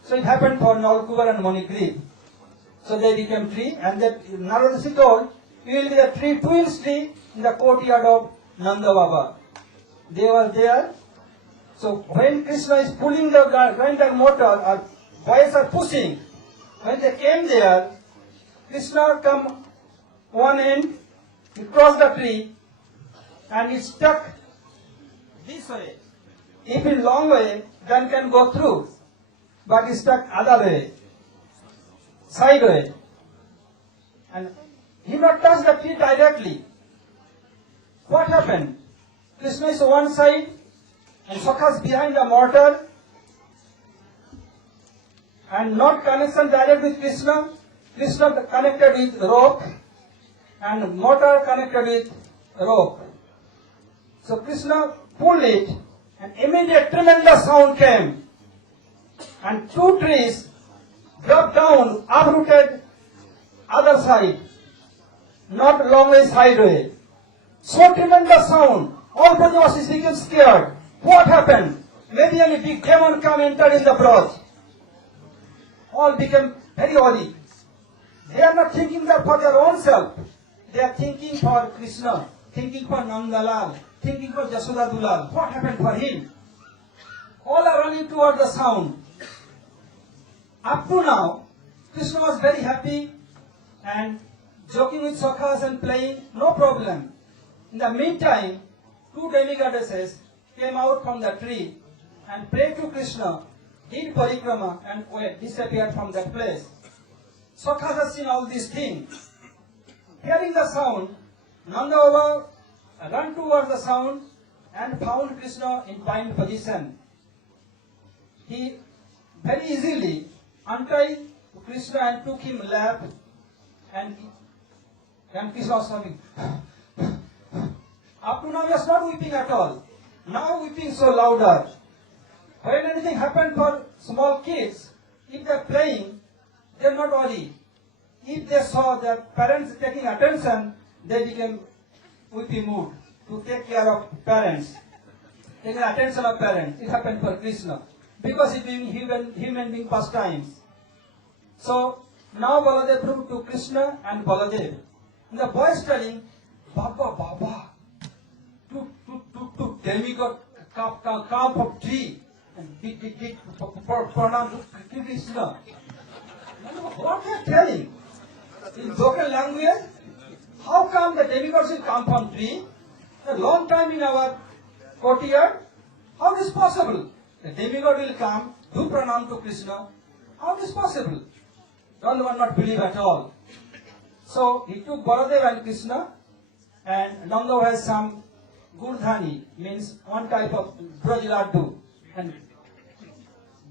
So it happened for Nalkubar and Monikri. So they became tree, and that Narad told, you will be the tree, twins tree in the courtyard of Nanda Baba. They were there. So when Krishna is pulling the grinder motor, or boys are pushing, when they came there, Krishna come one end, he crossed the tree, and he stuck this way. If it's long way, then can go through. But he stuck other way, side way. And he not touched the tree directly. What happened? Krishna is one side, and Sakha's behind the mortar, and not connection direct with Krishna. Krishna connected with rope, and mortar connected with rope. So Krishna pulled it, and immediate tremendous sound came, and two trees dropped down, uprooted other side, not long way, sideway. So tremendous sound. All Brajavasis became scared. What happened? Maybe a big demon come entered in the Braj. All became very worried. They are not thinking that for their own self. They are thinking for Krishna, thinking for Nandalal, thinking for Jasoda Dulal. What happened for him? All are running toward the sound. Up to now, Krishna was very happy and joking with Sakhas and playing, no problem. In the meantime, two demigoddesses came out from the tree and prayed to Krishna, did parikrama and disappeared from that place. Sakhas has seen all these things. Hearing the sound, Nanda Baba ran towards the sound and found Krishna in bind position. He very easily untied Krishna and took him lap, and Krishna was coming. Up to now he was not weeping at all. Now weeping so louder. When anything happened for small kids, if they are playing, they are not worried. If they saw their parents taking attention, they became weepy mood to take care of parents, taking attention of parents. It happened for Krishna because he being human being pastimes. So now Baladev proved to Krishna and Baladev. And the boy is telling, Baba, Baba, to demigod carve of tree and did pronounce to Krishna. What they are telling? In broken language, how come the demigods will come from tree? A long time in our courtyard. How is possible? The demigod will come, do pranam to Krishna. How is possible? Don't one not believe at all. So he took Baladev and Krishna, and Nanda has some gurdhani, means one type of braj laddu, and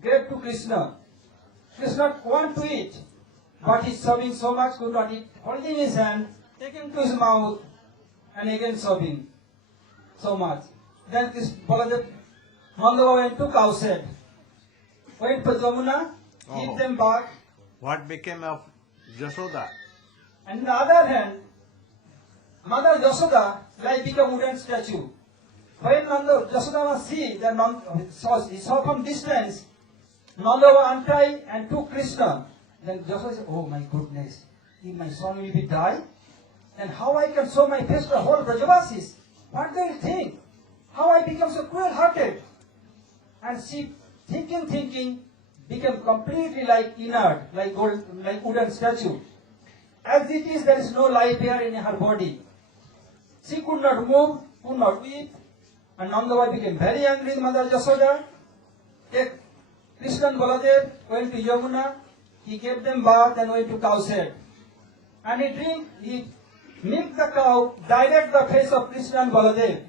gave to Krishna. Krishna want to eat, but he's sobbing so much, could not eat. Holding his hand, taking to his mouth, and again sobbing so much. Then Baladev, Nanda went to cow shed, went to Jamuna, give them back. What became of Jasoda? And on the other hand, Mother Jasoda like became wooden statue. When Jasoda was see that he saw from distance, Nanda was untied and took Krishna. Then Jasoda said, oh my goodness, if my son will be die, then how I can show my face to the whole Brajavasis? What they will think? How I become so cruel-hearted? And she, thinking, became completely like inert, like wooden statue. As it is, there is no life here in her body. She could not move, could not weep, and Nanda became very angry with Mother Jasoda. Krishna and Baladev went to Yamuna, he gave them bath and went to cow shed. And he milked the cow direct the face of Krishna and Baladev.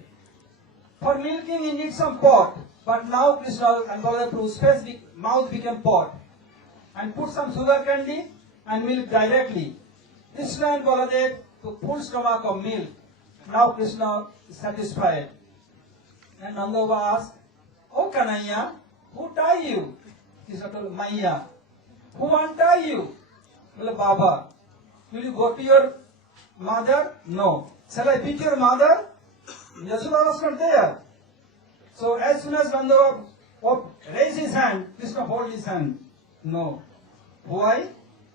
For milking he needs some pot, but now Krishna and Baladev's face, mouth became pot. And put some sugar candy and milk directly. Krishna and Baladev took full stomach of milk. Now Krishna is satisfied. And Nanda asked, oh Kanaya, who tie you? Krishna told Maya. Who untie you? Well, Baba. Will you go to your mother? No. Shall I beat your mother? Yashoda was not there. So as soon as Nanda raised his hand, Krishna hold his hand. No. Why?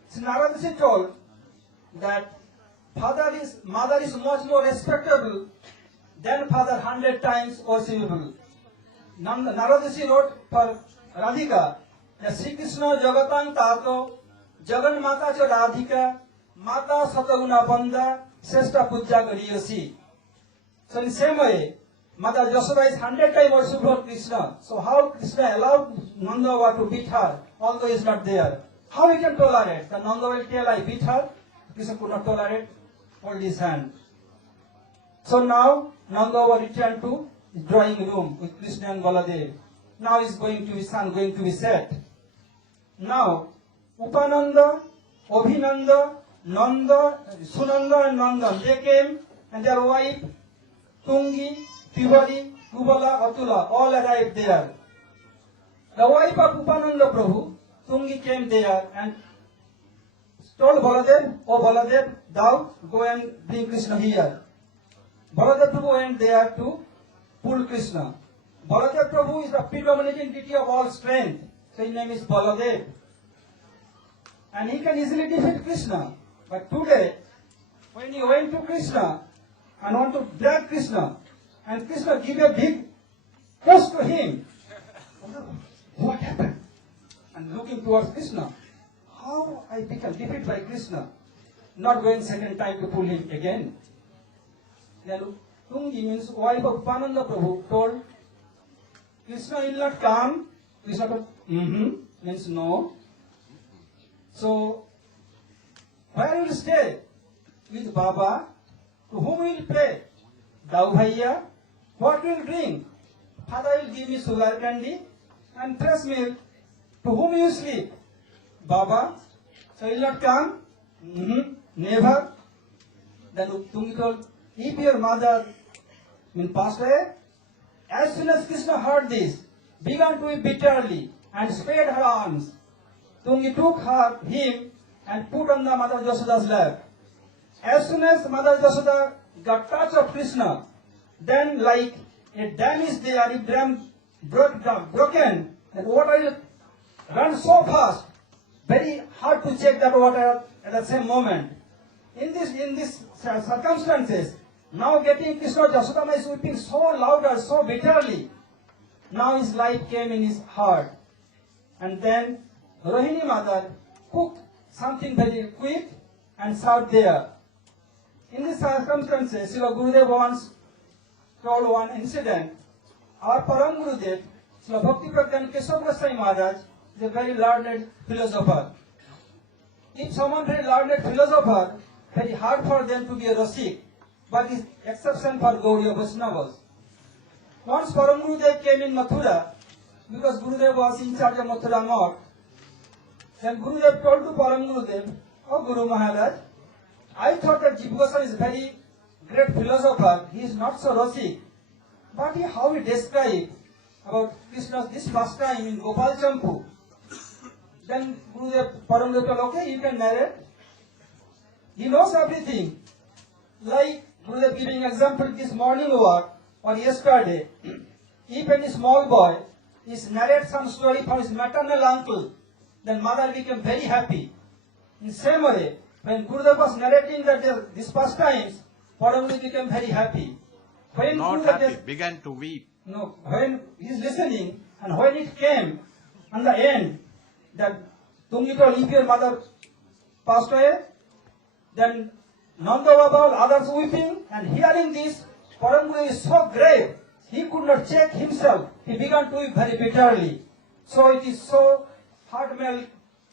So Narada told that mother is much more respectable than father 100 times worshipable. Narada wrote for Radhika that Sri Krishna Jagatang Tato Jagan Mata Cha Radhika Mata Sataguna Banda Sesta Puja Gariyosi. So in the same way, Mother Jasoda is 100 times worshipable of Krishna. So how Krishna allowed Nanda to beat her, although he is not there? How he can tolerate? The Nanda will tell, I beat her. Krishna could not tolerate, hold his hand. So now Nanda returned to his drawing room with Krishna and Baladev. Now his son going to be set. Now Upananda, Abhinanda, Nanda, Sunanda and Nandan, they came and their wife Tungi, Tiwari, Kubala, Atula, all arrived there. The wife of Upananda Prabhu, Tungi, came there and told Baladev, "Oh Baladev, thou go and bring Krishna here." Baladev Prabhu went there to pull Krishna. Baladev Prabhu is the predominating deity of all strength. So his name is Baladev. And he can easily defeat Krishna. But today, when he went to Krishna and want to drag Krishna, and Krishna give a big push to him, what happened? And looking towards Krishna, how I become defeated by Krishna? Not going second time to pull him again. Then Tungi means wife of Pananda Prabhu told, Krishna will not come. Krishna told, means no. So, where will stay? With Baba. To whom will pray? Dau Bhaiya. What will drink? Father will give me sugar candy and fresh milk. To whom you sleep? Baba. So he will not come? Never. Then Tungi told, if your mother passed away, as soon as Krishna heard this, began to weep bitterly and spread her arms. Tungi took him and put on the Mother Yashoda's lap. As soon as Mother Yashoda got touch of Krishna, then like a dam is there, if dam broken, then water will run so fast, very hard to check that water at the same moment. In this circumstances, now getting Krishna, Yashoda is weeping so louder, so bitterly. Now his life came in his heart. And then Rohini mother cooked something very quick and served there. In these circumstances, Srila Gurudeva once told one incident. Our Param Gurudev, Srila Bhakti Pragyan Keshav Goswami Maharaj, is a very learned philosopher. If someone very learned philosopher, very hard for them to be a Rasik, but is exception for Gaudiya Vaishnavas. Once Param Gurudev came in Mathura, because Gurudev was in charge of Mathura Math, then Gurudev told to Param Gurudev, "Oh Guru Maharaj, I thought that Jiva Goswami is a very great philosopher, he is not so Rasik. But how he described about Krishna's this pastime in Gopal Champu." Then Gurudev, Param Gurudev told, "Okay, you can narrate." He knows everything. Like Gurudev giving example this morning walk or yesterday, if any small boy is narrate some story from his maternal uncle, then mother became very happy. In the same way, when Gurudev was narrating that these pastimes, Param Gurudev became very happy. When Not Gurudev happy, began to weep. No, when he is listening, and when it came on the end, that Tungi told, if your mother passed away, then Nanda Baba, others weeping, and hearing this, Param Gurudev is so grave, he could not check himself. He began to weep very bitterly. So it is so heart-melt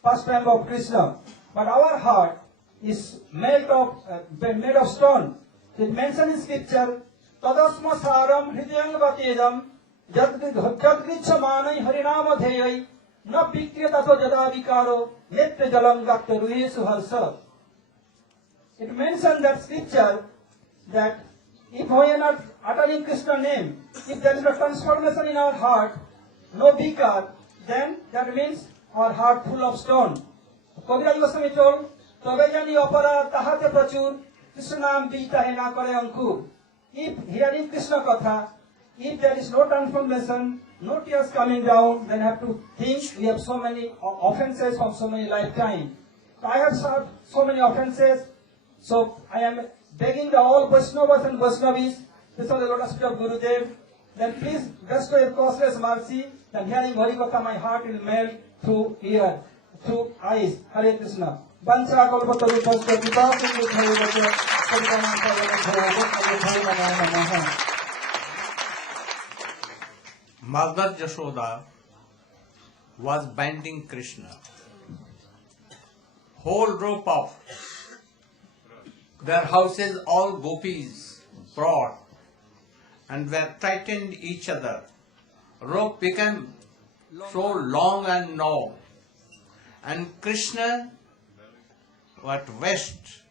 pastime of Krishna. But our heart is made of stone. It mentioned in scripture, Tadasma saram hridayang vatedam jadgrichamanai harinama dheyai na pikriyatato jadavikaro netre jalam gakta ruyesu halsa. It mentioned that scripture that if we are not uttering Krishna name, if there is no transformation in our heart, no vikar, then that means our heart full of stone. Kaviraj Goswami told, "Tabe jani apara tahate prachur, Krishna naam bita hai na kare ankur." If hearing Krishna katha, if there is no transformation, no tears coming down, then have to think we have so many offenses from so many lifetime. So I have served so many offenses, so I am begging the all Vaishnavas and Vaishnavis, especially the lotus feet of Gurudev, then please bestow your causeless mercy, then hearing Harikatha my heart will melt through ear, through eyes. Hare Krishna. Vancha kalpatarutasya kripa sindhu Mother Yashoda was binding Krishna. Whole rope of their houses, all gopis brought and were tightened each other. Rope became so long and long. And Krishna, at west,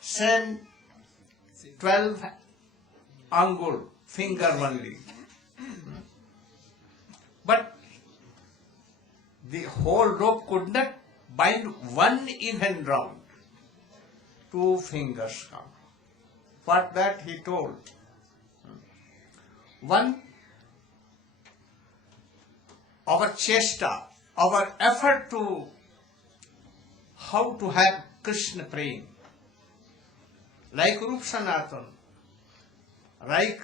sent 12 angul, finger only. But the whole rope could not bind one even round. two fingers come. What that he told? One, our chesta, our effort to how to have Krishna praying, like Rup Sanatan, like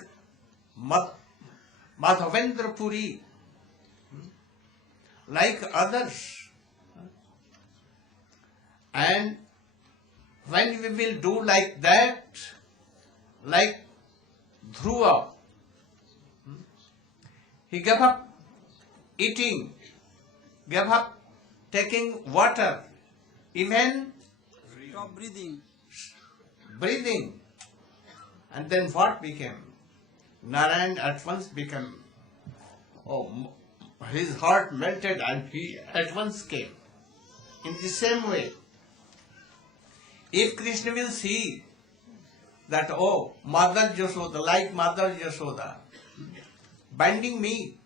Madhavendra Puri, like others. And when we will do like that, like Dhruva, he gave up eating, gave up taking water, even Stop breathing. breathing. And then what became? Narayan at once became, his heart melted and he at once came. In the same way, if Krishna will see that, Mother Yashoda, like Mother Yashoda, binding me,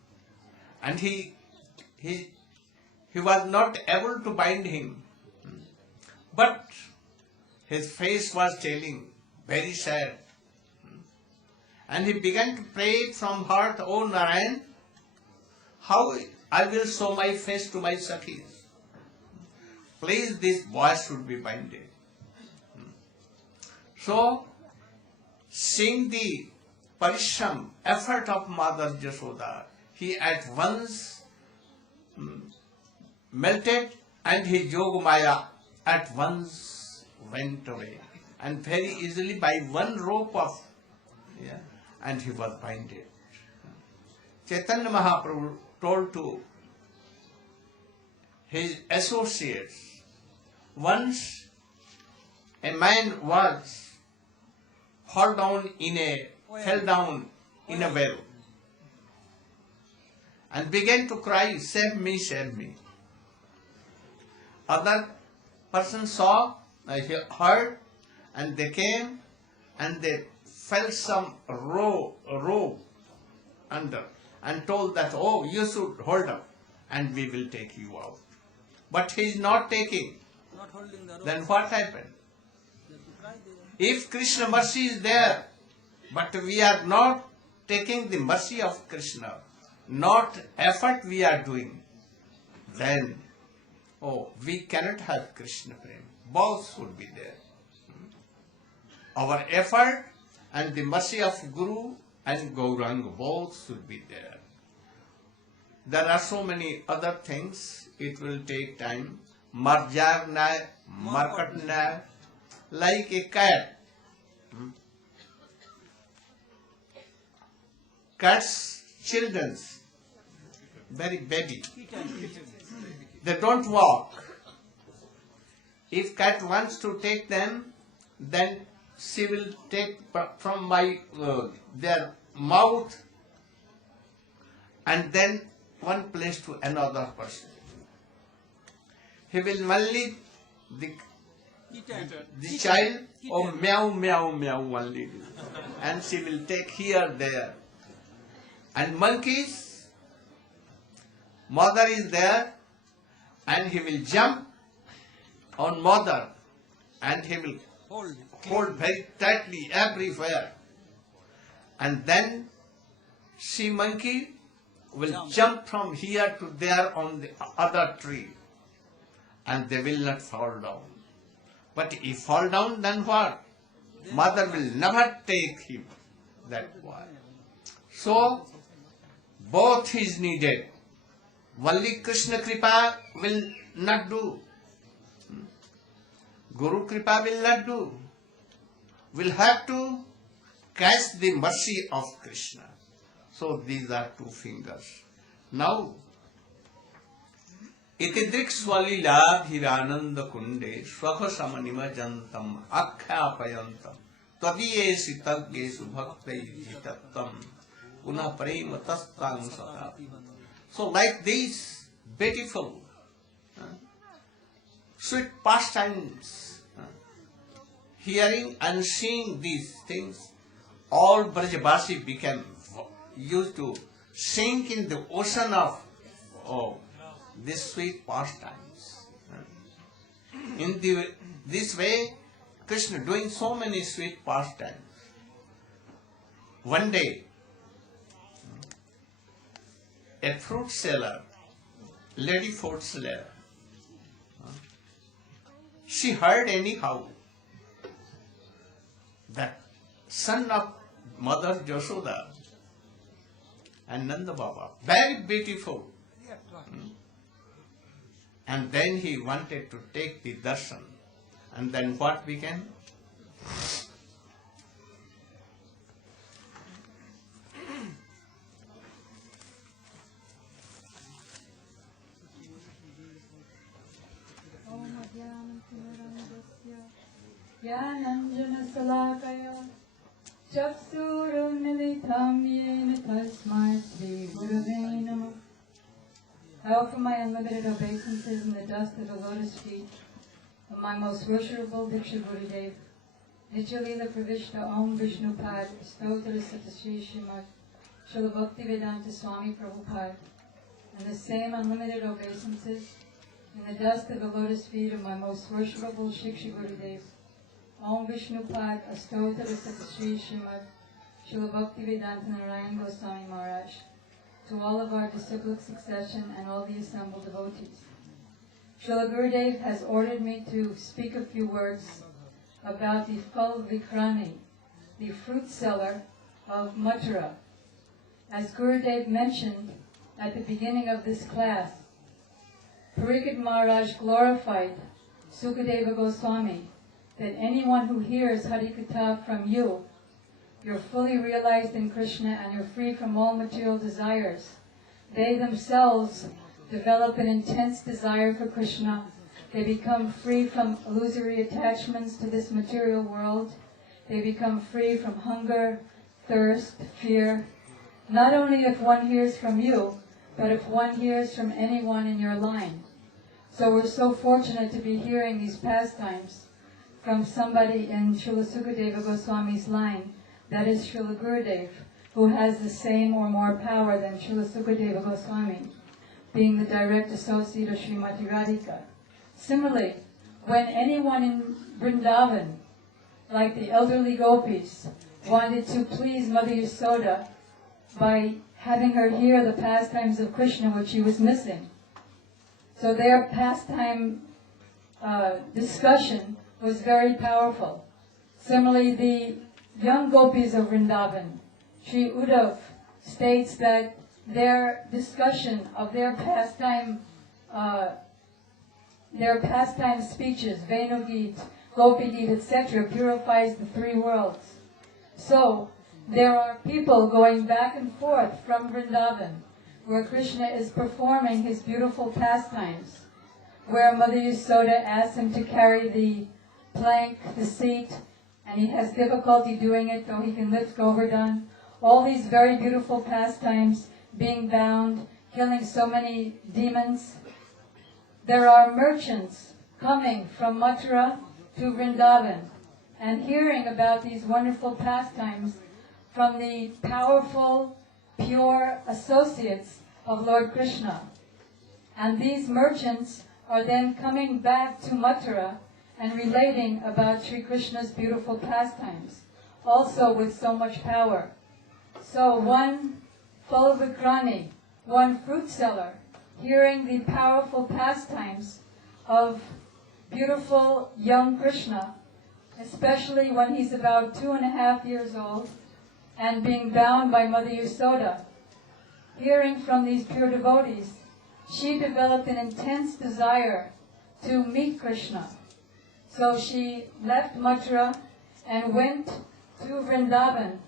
and he was not able to bind him, but his face was telling, very sad. And he began to pray from heart, O Narayan, how I will show my face to my Sakhis. Please, this boy should be binded. So, seeing the parishram, effort of Mother Yashoda, he at once melted and his Yogamaya at once went away. And very easily by one rope of, and he was binded. Chaitanya Mahaprabhu told to his associates, once a man fell down in a well and began to cry, save me, save me. Other person saw, heard, and they came and they felt some rope under and told that, you should hold up and we will take you out. But he is not taking. Not holding the rope. Then what happened? You have to cry there. If Krishna mercy is there, but we are not taking the mercy of Krishna, not effort we are doing, then, we cannot have Krishna prem. Both should be there. Our effort and the mercy of Guru and Gauranga, both should be there. There are so many other things, it will take time. Marjar Naya, Markat Naya, like a cat. Cat's children, very baby, they don't walk. If cat wants to take them, then she will take from their mouth and then one place to another person. He will only the child, meow, meow, meow only do. And she will take here, there. And monkeys, mother is there and he will jump on mother and he will hold very tightly everywhere. And then she monkey will jump from here to there on the other tree and they will not fall down. But if fall down, then what? Mother will never take him. That why. So, both is needed. Only Krishna Kripa will not do. Guru Kripa will not do. We'll have to catch the mercy of Krishna. So these are two fingers. Now, Itidrik Swalila Hirananda Kunde Swakha Samanima Jantam Akhyapayantam Tadiye Sitagye Subhaktai Jitattam Una Prema Tastang Sata. So like these beautiful, sweet pastimes, hearing and seeing these things, all Brajabasi became used to sink in the ocean of these sweet pastimes. In this way, Krishna doing so many sweet pastimes. One day, a fruit seller, lady fruit seller, she heard anyhow that son of Mother Jashoda and Nanda Baba, very beautiful. And then he wanted to take the darshan. And then what began? Yananjanasalakaya Chaksurunilitam Yena Tasmai Sri Gurave Namah. I offer my unlimited obeisances in the dust of the lotus feet of my most worshipable Diksha Gurudev, Nityalila Pravishta Om Vishnu Pad, Stotra Satasri Srimad Srila Bhakti Vedanta Swami Prabhupada, and the same unlimited obeisances in the dust of the lotus feet of my most worshipable Shiksha Gurudev, Om Vishnu Pad, Astotra Satasri Srimad Srila Bhakti Vedanta Narayana Goswami Maharaja, to all of our disciplic succession and all the assembled devotees. Srila Gurudev has ordered me to speak a few words about the Phal Vikrani, the fruit seller of Mathura. As Gurudev mentioned at the beginning of this class, Parikshit Maharaj glorified Sukadeva Goswami that anyone who hears Harikatha from you, you're fully realized in Krishna and you're free from all material desires. They themselves develop an intense desire for Krishna. They become free from illusory attachments to this material world. They become free from hunger, thirst, fear. Not only if one hears from you, but if one hears from anyone in your line. So we're so fortunate to be hearing these pastimes from somebody in Srila Sukadeva Goswami's line, that is Srila Gurudev, who has the same or more power than Srila Sukadeva Goswami, being the direct associate of Srimati Radhika. Similarly, when anyone in Vrindavan, like the elderly gopis, wanted to please Mother Yasoda by having her hear the pastimes of Krishna, which she was missing. So their pastime discussion was very powerful. Similarly, the young gopis of Vrindavan, Sri Uddhav states that their discussion of their pastime speeches, Venugit, Gopigit, etc., purifies the three worlds. So, there are people going back and forth from Vrindavan, where Krishna is performing his beautiful pastimes, where Mother Yasoda asks him to carry the plank, the seat, and he has difficulty doing it, though he can lift Govardhan. All these very beautiful pastimes, being bound, killing so many demons. There are merchants coming from Mathura to Vrindavan and hearing about these wonderful pastimes from the powerful, pure associates of Lord Krishna. And these merchants are then coming back to Mathura and relating about Sri Krishna's beautiful pastimes, also with so much power. So one Phal Vikrani, one fruit seller, hearing the powerful pastimes of beautiful young Krishna, especially when he's about 2.5 years old, and being bound by Mother Yasoda, hearing from these pure devotees, she developed an intense desire to meet Krishna. So she left Mathura and went to Vrindavan,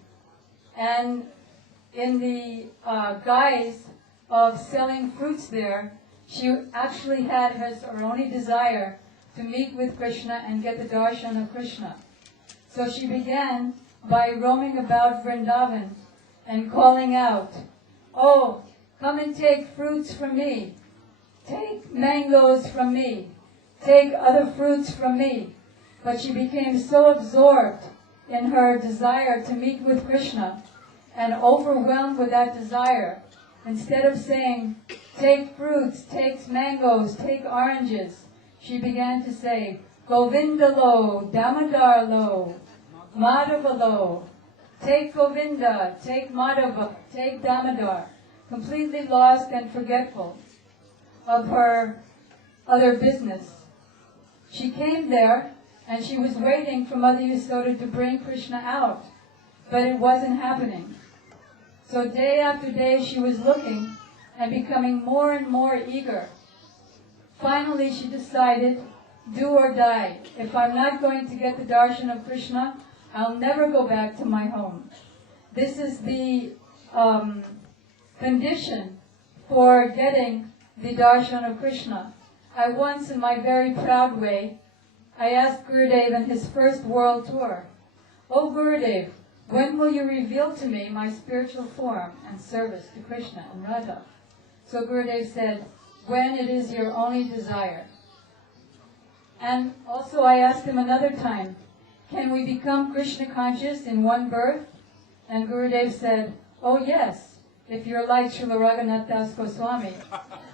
and in the guise of selling fruits there, she actually had her only desire to meet with Krishna and get the darshan of Krishna. So she began by roaming about Vrindavan and calling out, "Oh, come and take fruits from me. Take mangoes from me. Take other fruits from me." But she became so absorbed in her desire to meet with Krishna and overwhelmed with that desire, instead of saying, "Take fruits, take mangoes, take oranges," she began to say, Govinda lo, Damodar lo, Madhava lo. Take Govinda, take Madhava, take Damodar. Completely lost and forgetful of her other business. She came there and she was waiting for Mother Yasoda to bring Krishna out, but it wasn't happening. So day after day she was looking and becoming more and more eager. Finally she decided, do or die. If I'm not going to get the darshan of Krishna, I'll never go back to my home. This is the condition for getting the darshan of Krishna. I once, in my very proud way, I asked Gurudeva in his first world tour, "Oh Gurudev, when will you reveal to me my spiritual form and service to Krishna and Radha?" So Gurudev said, "When it is your only desire." And also I asked him another time, "Can we become Krishna conscious in one birth?" And Gurudev said, "Oh yes, if you're like Srila Raghunath Goswami,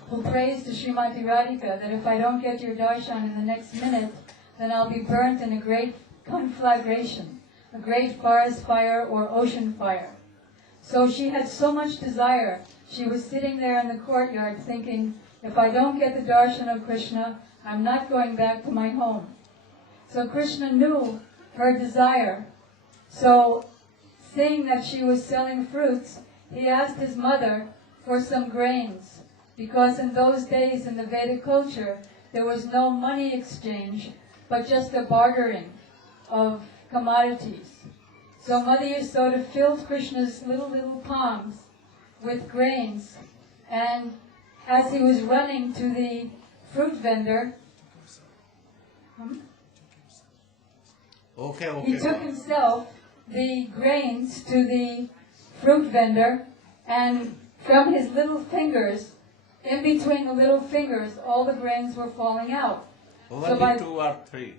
who prays to Srimati Radhika that if I don't get your darshan in the next minute, then I'll be burnt in a great conflagration, a great forest fire or ocean fire." So she had so much desire. She was sitting there in the courtyard thinking, if I don't get the darshan of Krishna, I'm not going back to my home. So Krishna knew her desire. So seeing that she was selling fruits, he asked his mother for some grains, because in those days in the Vedic culture, there was no money exchange, but just a bartering of commodities. So Mother Yasoda filled Krishna's little palms with grains, and as he was running to the fruit vendor, he took himself the grains to the fruit vendor, and from his little fingers, in between the little fingers, all the grains were falling out. Only 2 or 3.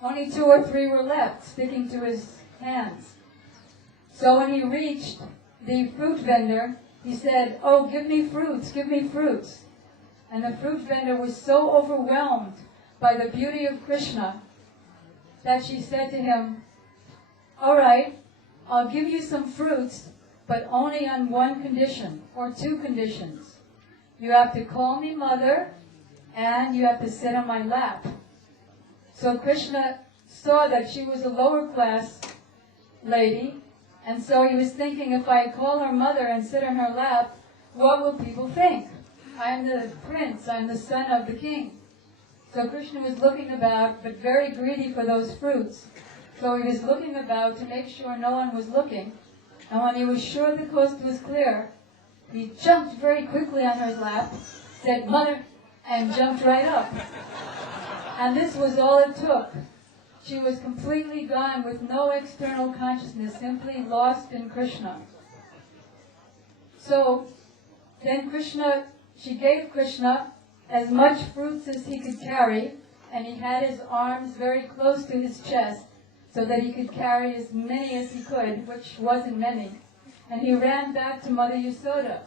Only 2 or 3 were left, sticking to his hands. So when he reached the fruit vendor, he said, "Oh, give me fruits, give me fruits." And the fruit vendor was so overwhelmed by the beauty of Krishna that she said to him, "All right, I'll give you some fruits, but only on one condition, or 2 conditions. You have to call me mother, and you have to sit on my lap." So Krishna saw that she was a lower class lady, and so he was thinking, if I call her mother and sit on her lap, what will people think? I'm the prince, I'm the son of the king. So Krishna was looking about, but very greedy for those fruits. So he was looking about to make sure no one was looking, and when he was sure the coast was clear, he jumped very quickly on her lap, said, "Mother," and jumped right up. And this was all it took. She was completely gone with no external consciousness, simply lost in Krishna. So then she gave Krishna as much fruits as he could carry, and he had his arms very close to his chest so that he could carry as many as he could, which wasn't many. And he ran back to Mother Yasoda,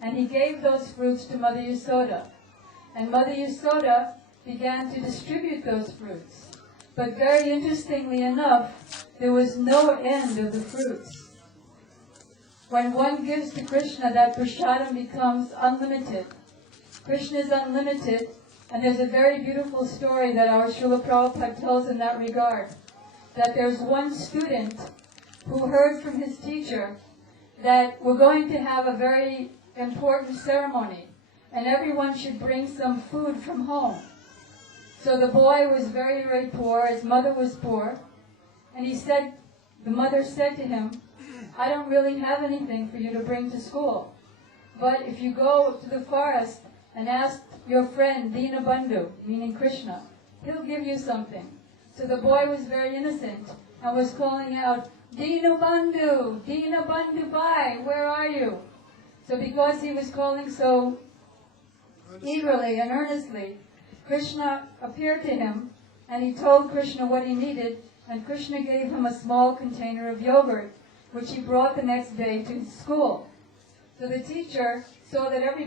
and he gave those fruits to Mother Yasoda. And Mother Yasoda began to distribute those fruits. But very interestingly enough, there was no end of the fruits. When one gives to Krishna, that prasadam becomes unlimited. Krishna is unlimited, and there's a very beautiful story that our Srila Prabhupada tells in that regard, that there's one student who heard from his teacher that we're going to have a very important ceremony, and everyone should bring some food from home. So the boy was very, very poor, his mother was poor, and the mother said to him, "I don't really have anything for you to bring to school, but if you go to the forest and ask your friend Dinabandhu, meaning Krishna, he'll give you something." So the boy was very innocent and was calling out, "Dinabandhu, Dinabandhu Bhai, where are you?" So because he was calling so eagerly and earnestly, Krishna appeared to him, and he told Krishna what he needed, and Krishna gave him a small container of yogurt, which he brought the next day to school. So the teacher saw that everybody